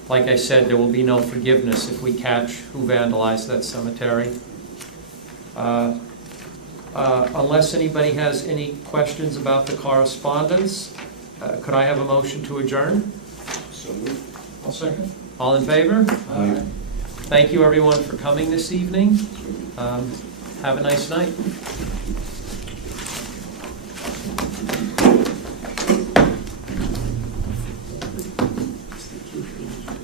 like I said, there will be no forgiveness if we catch who vandalized that cemetery. Unless anybody has any questions about the correspondence, could I have a motion to adjourn? So moved. I'll second. All in favor? Aye. Thank you, everyone, for coming this evening. Have a nice night.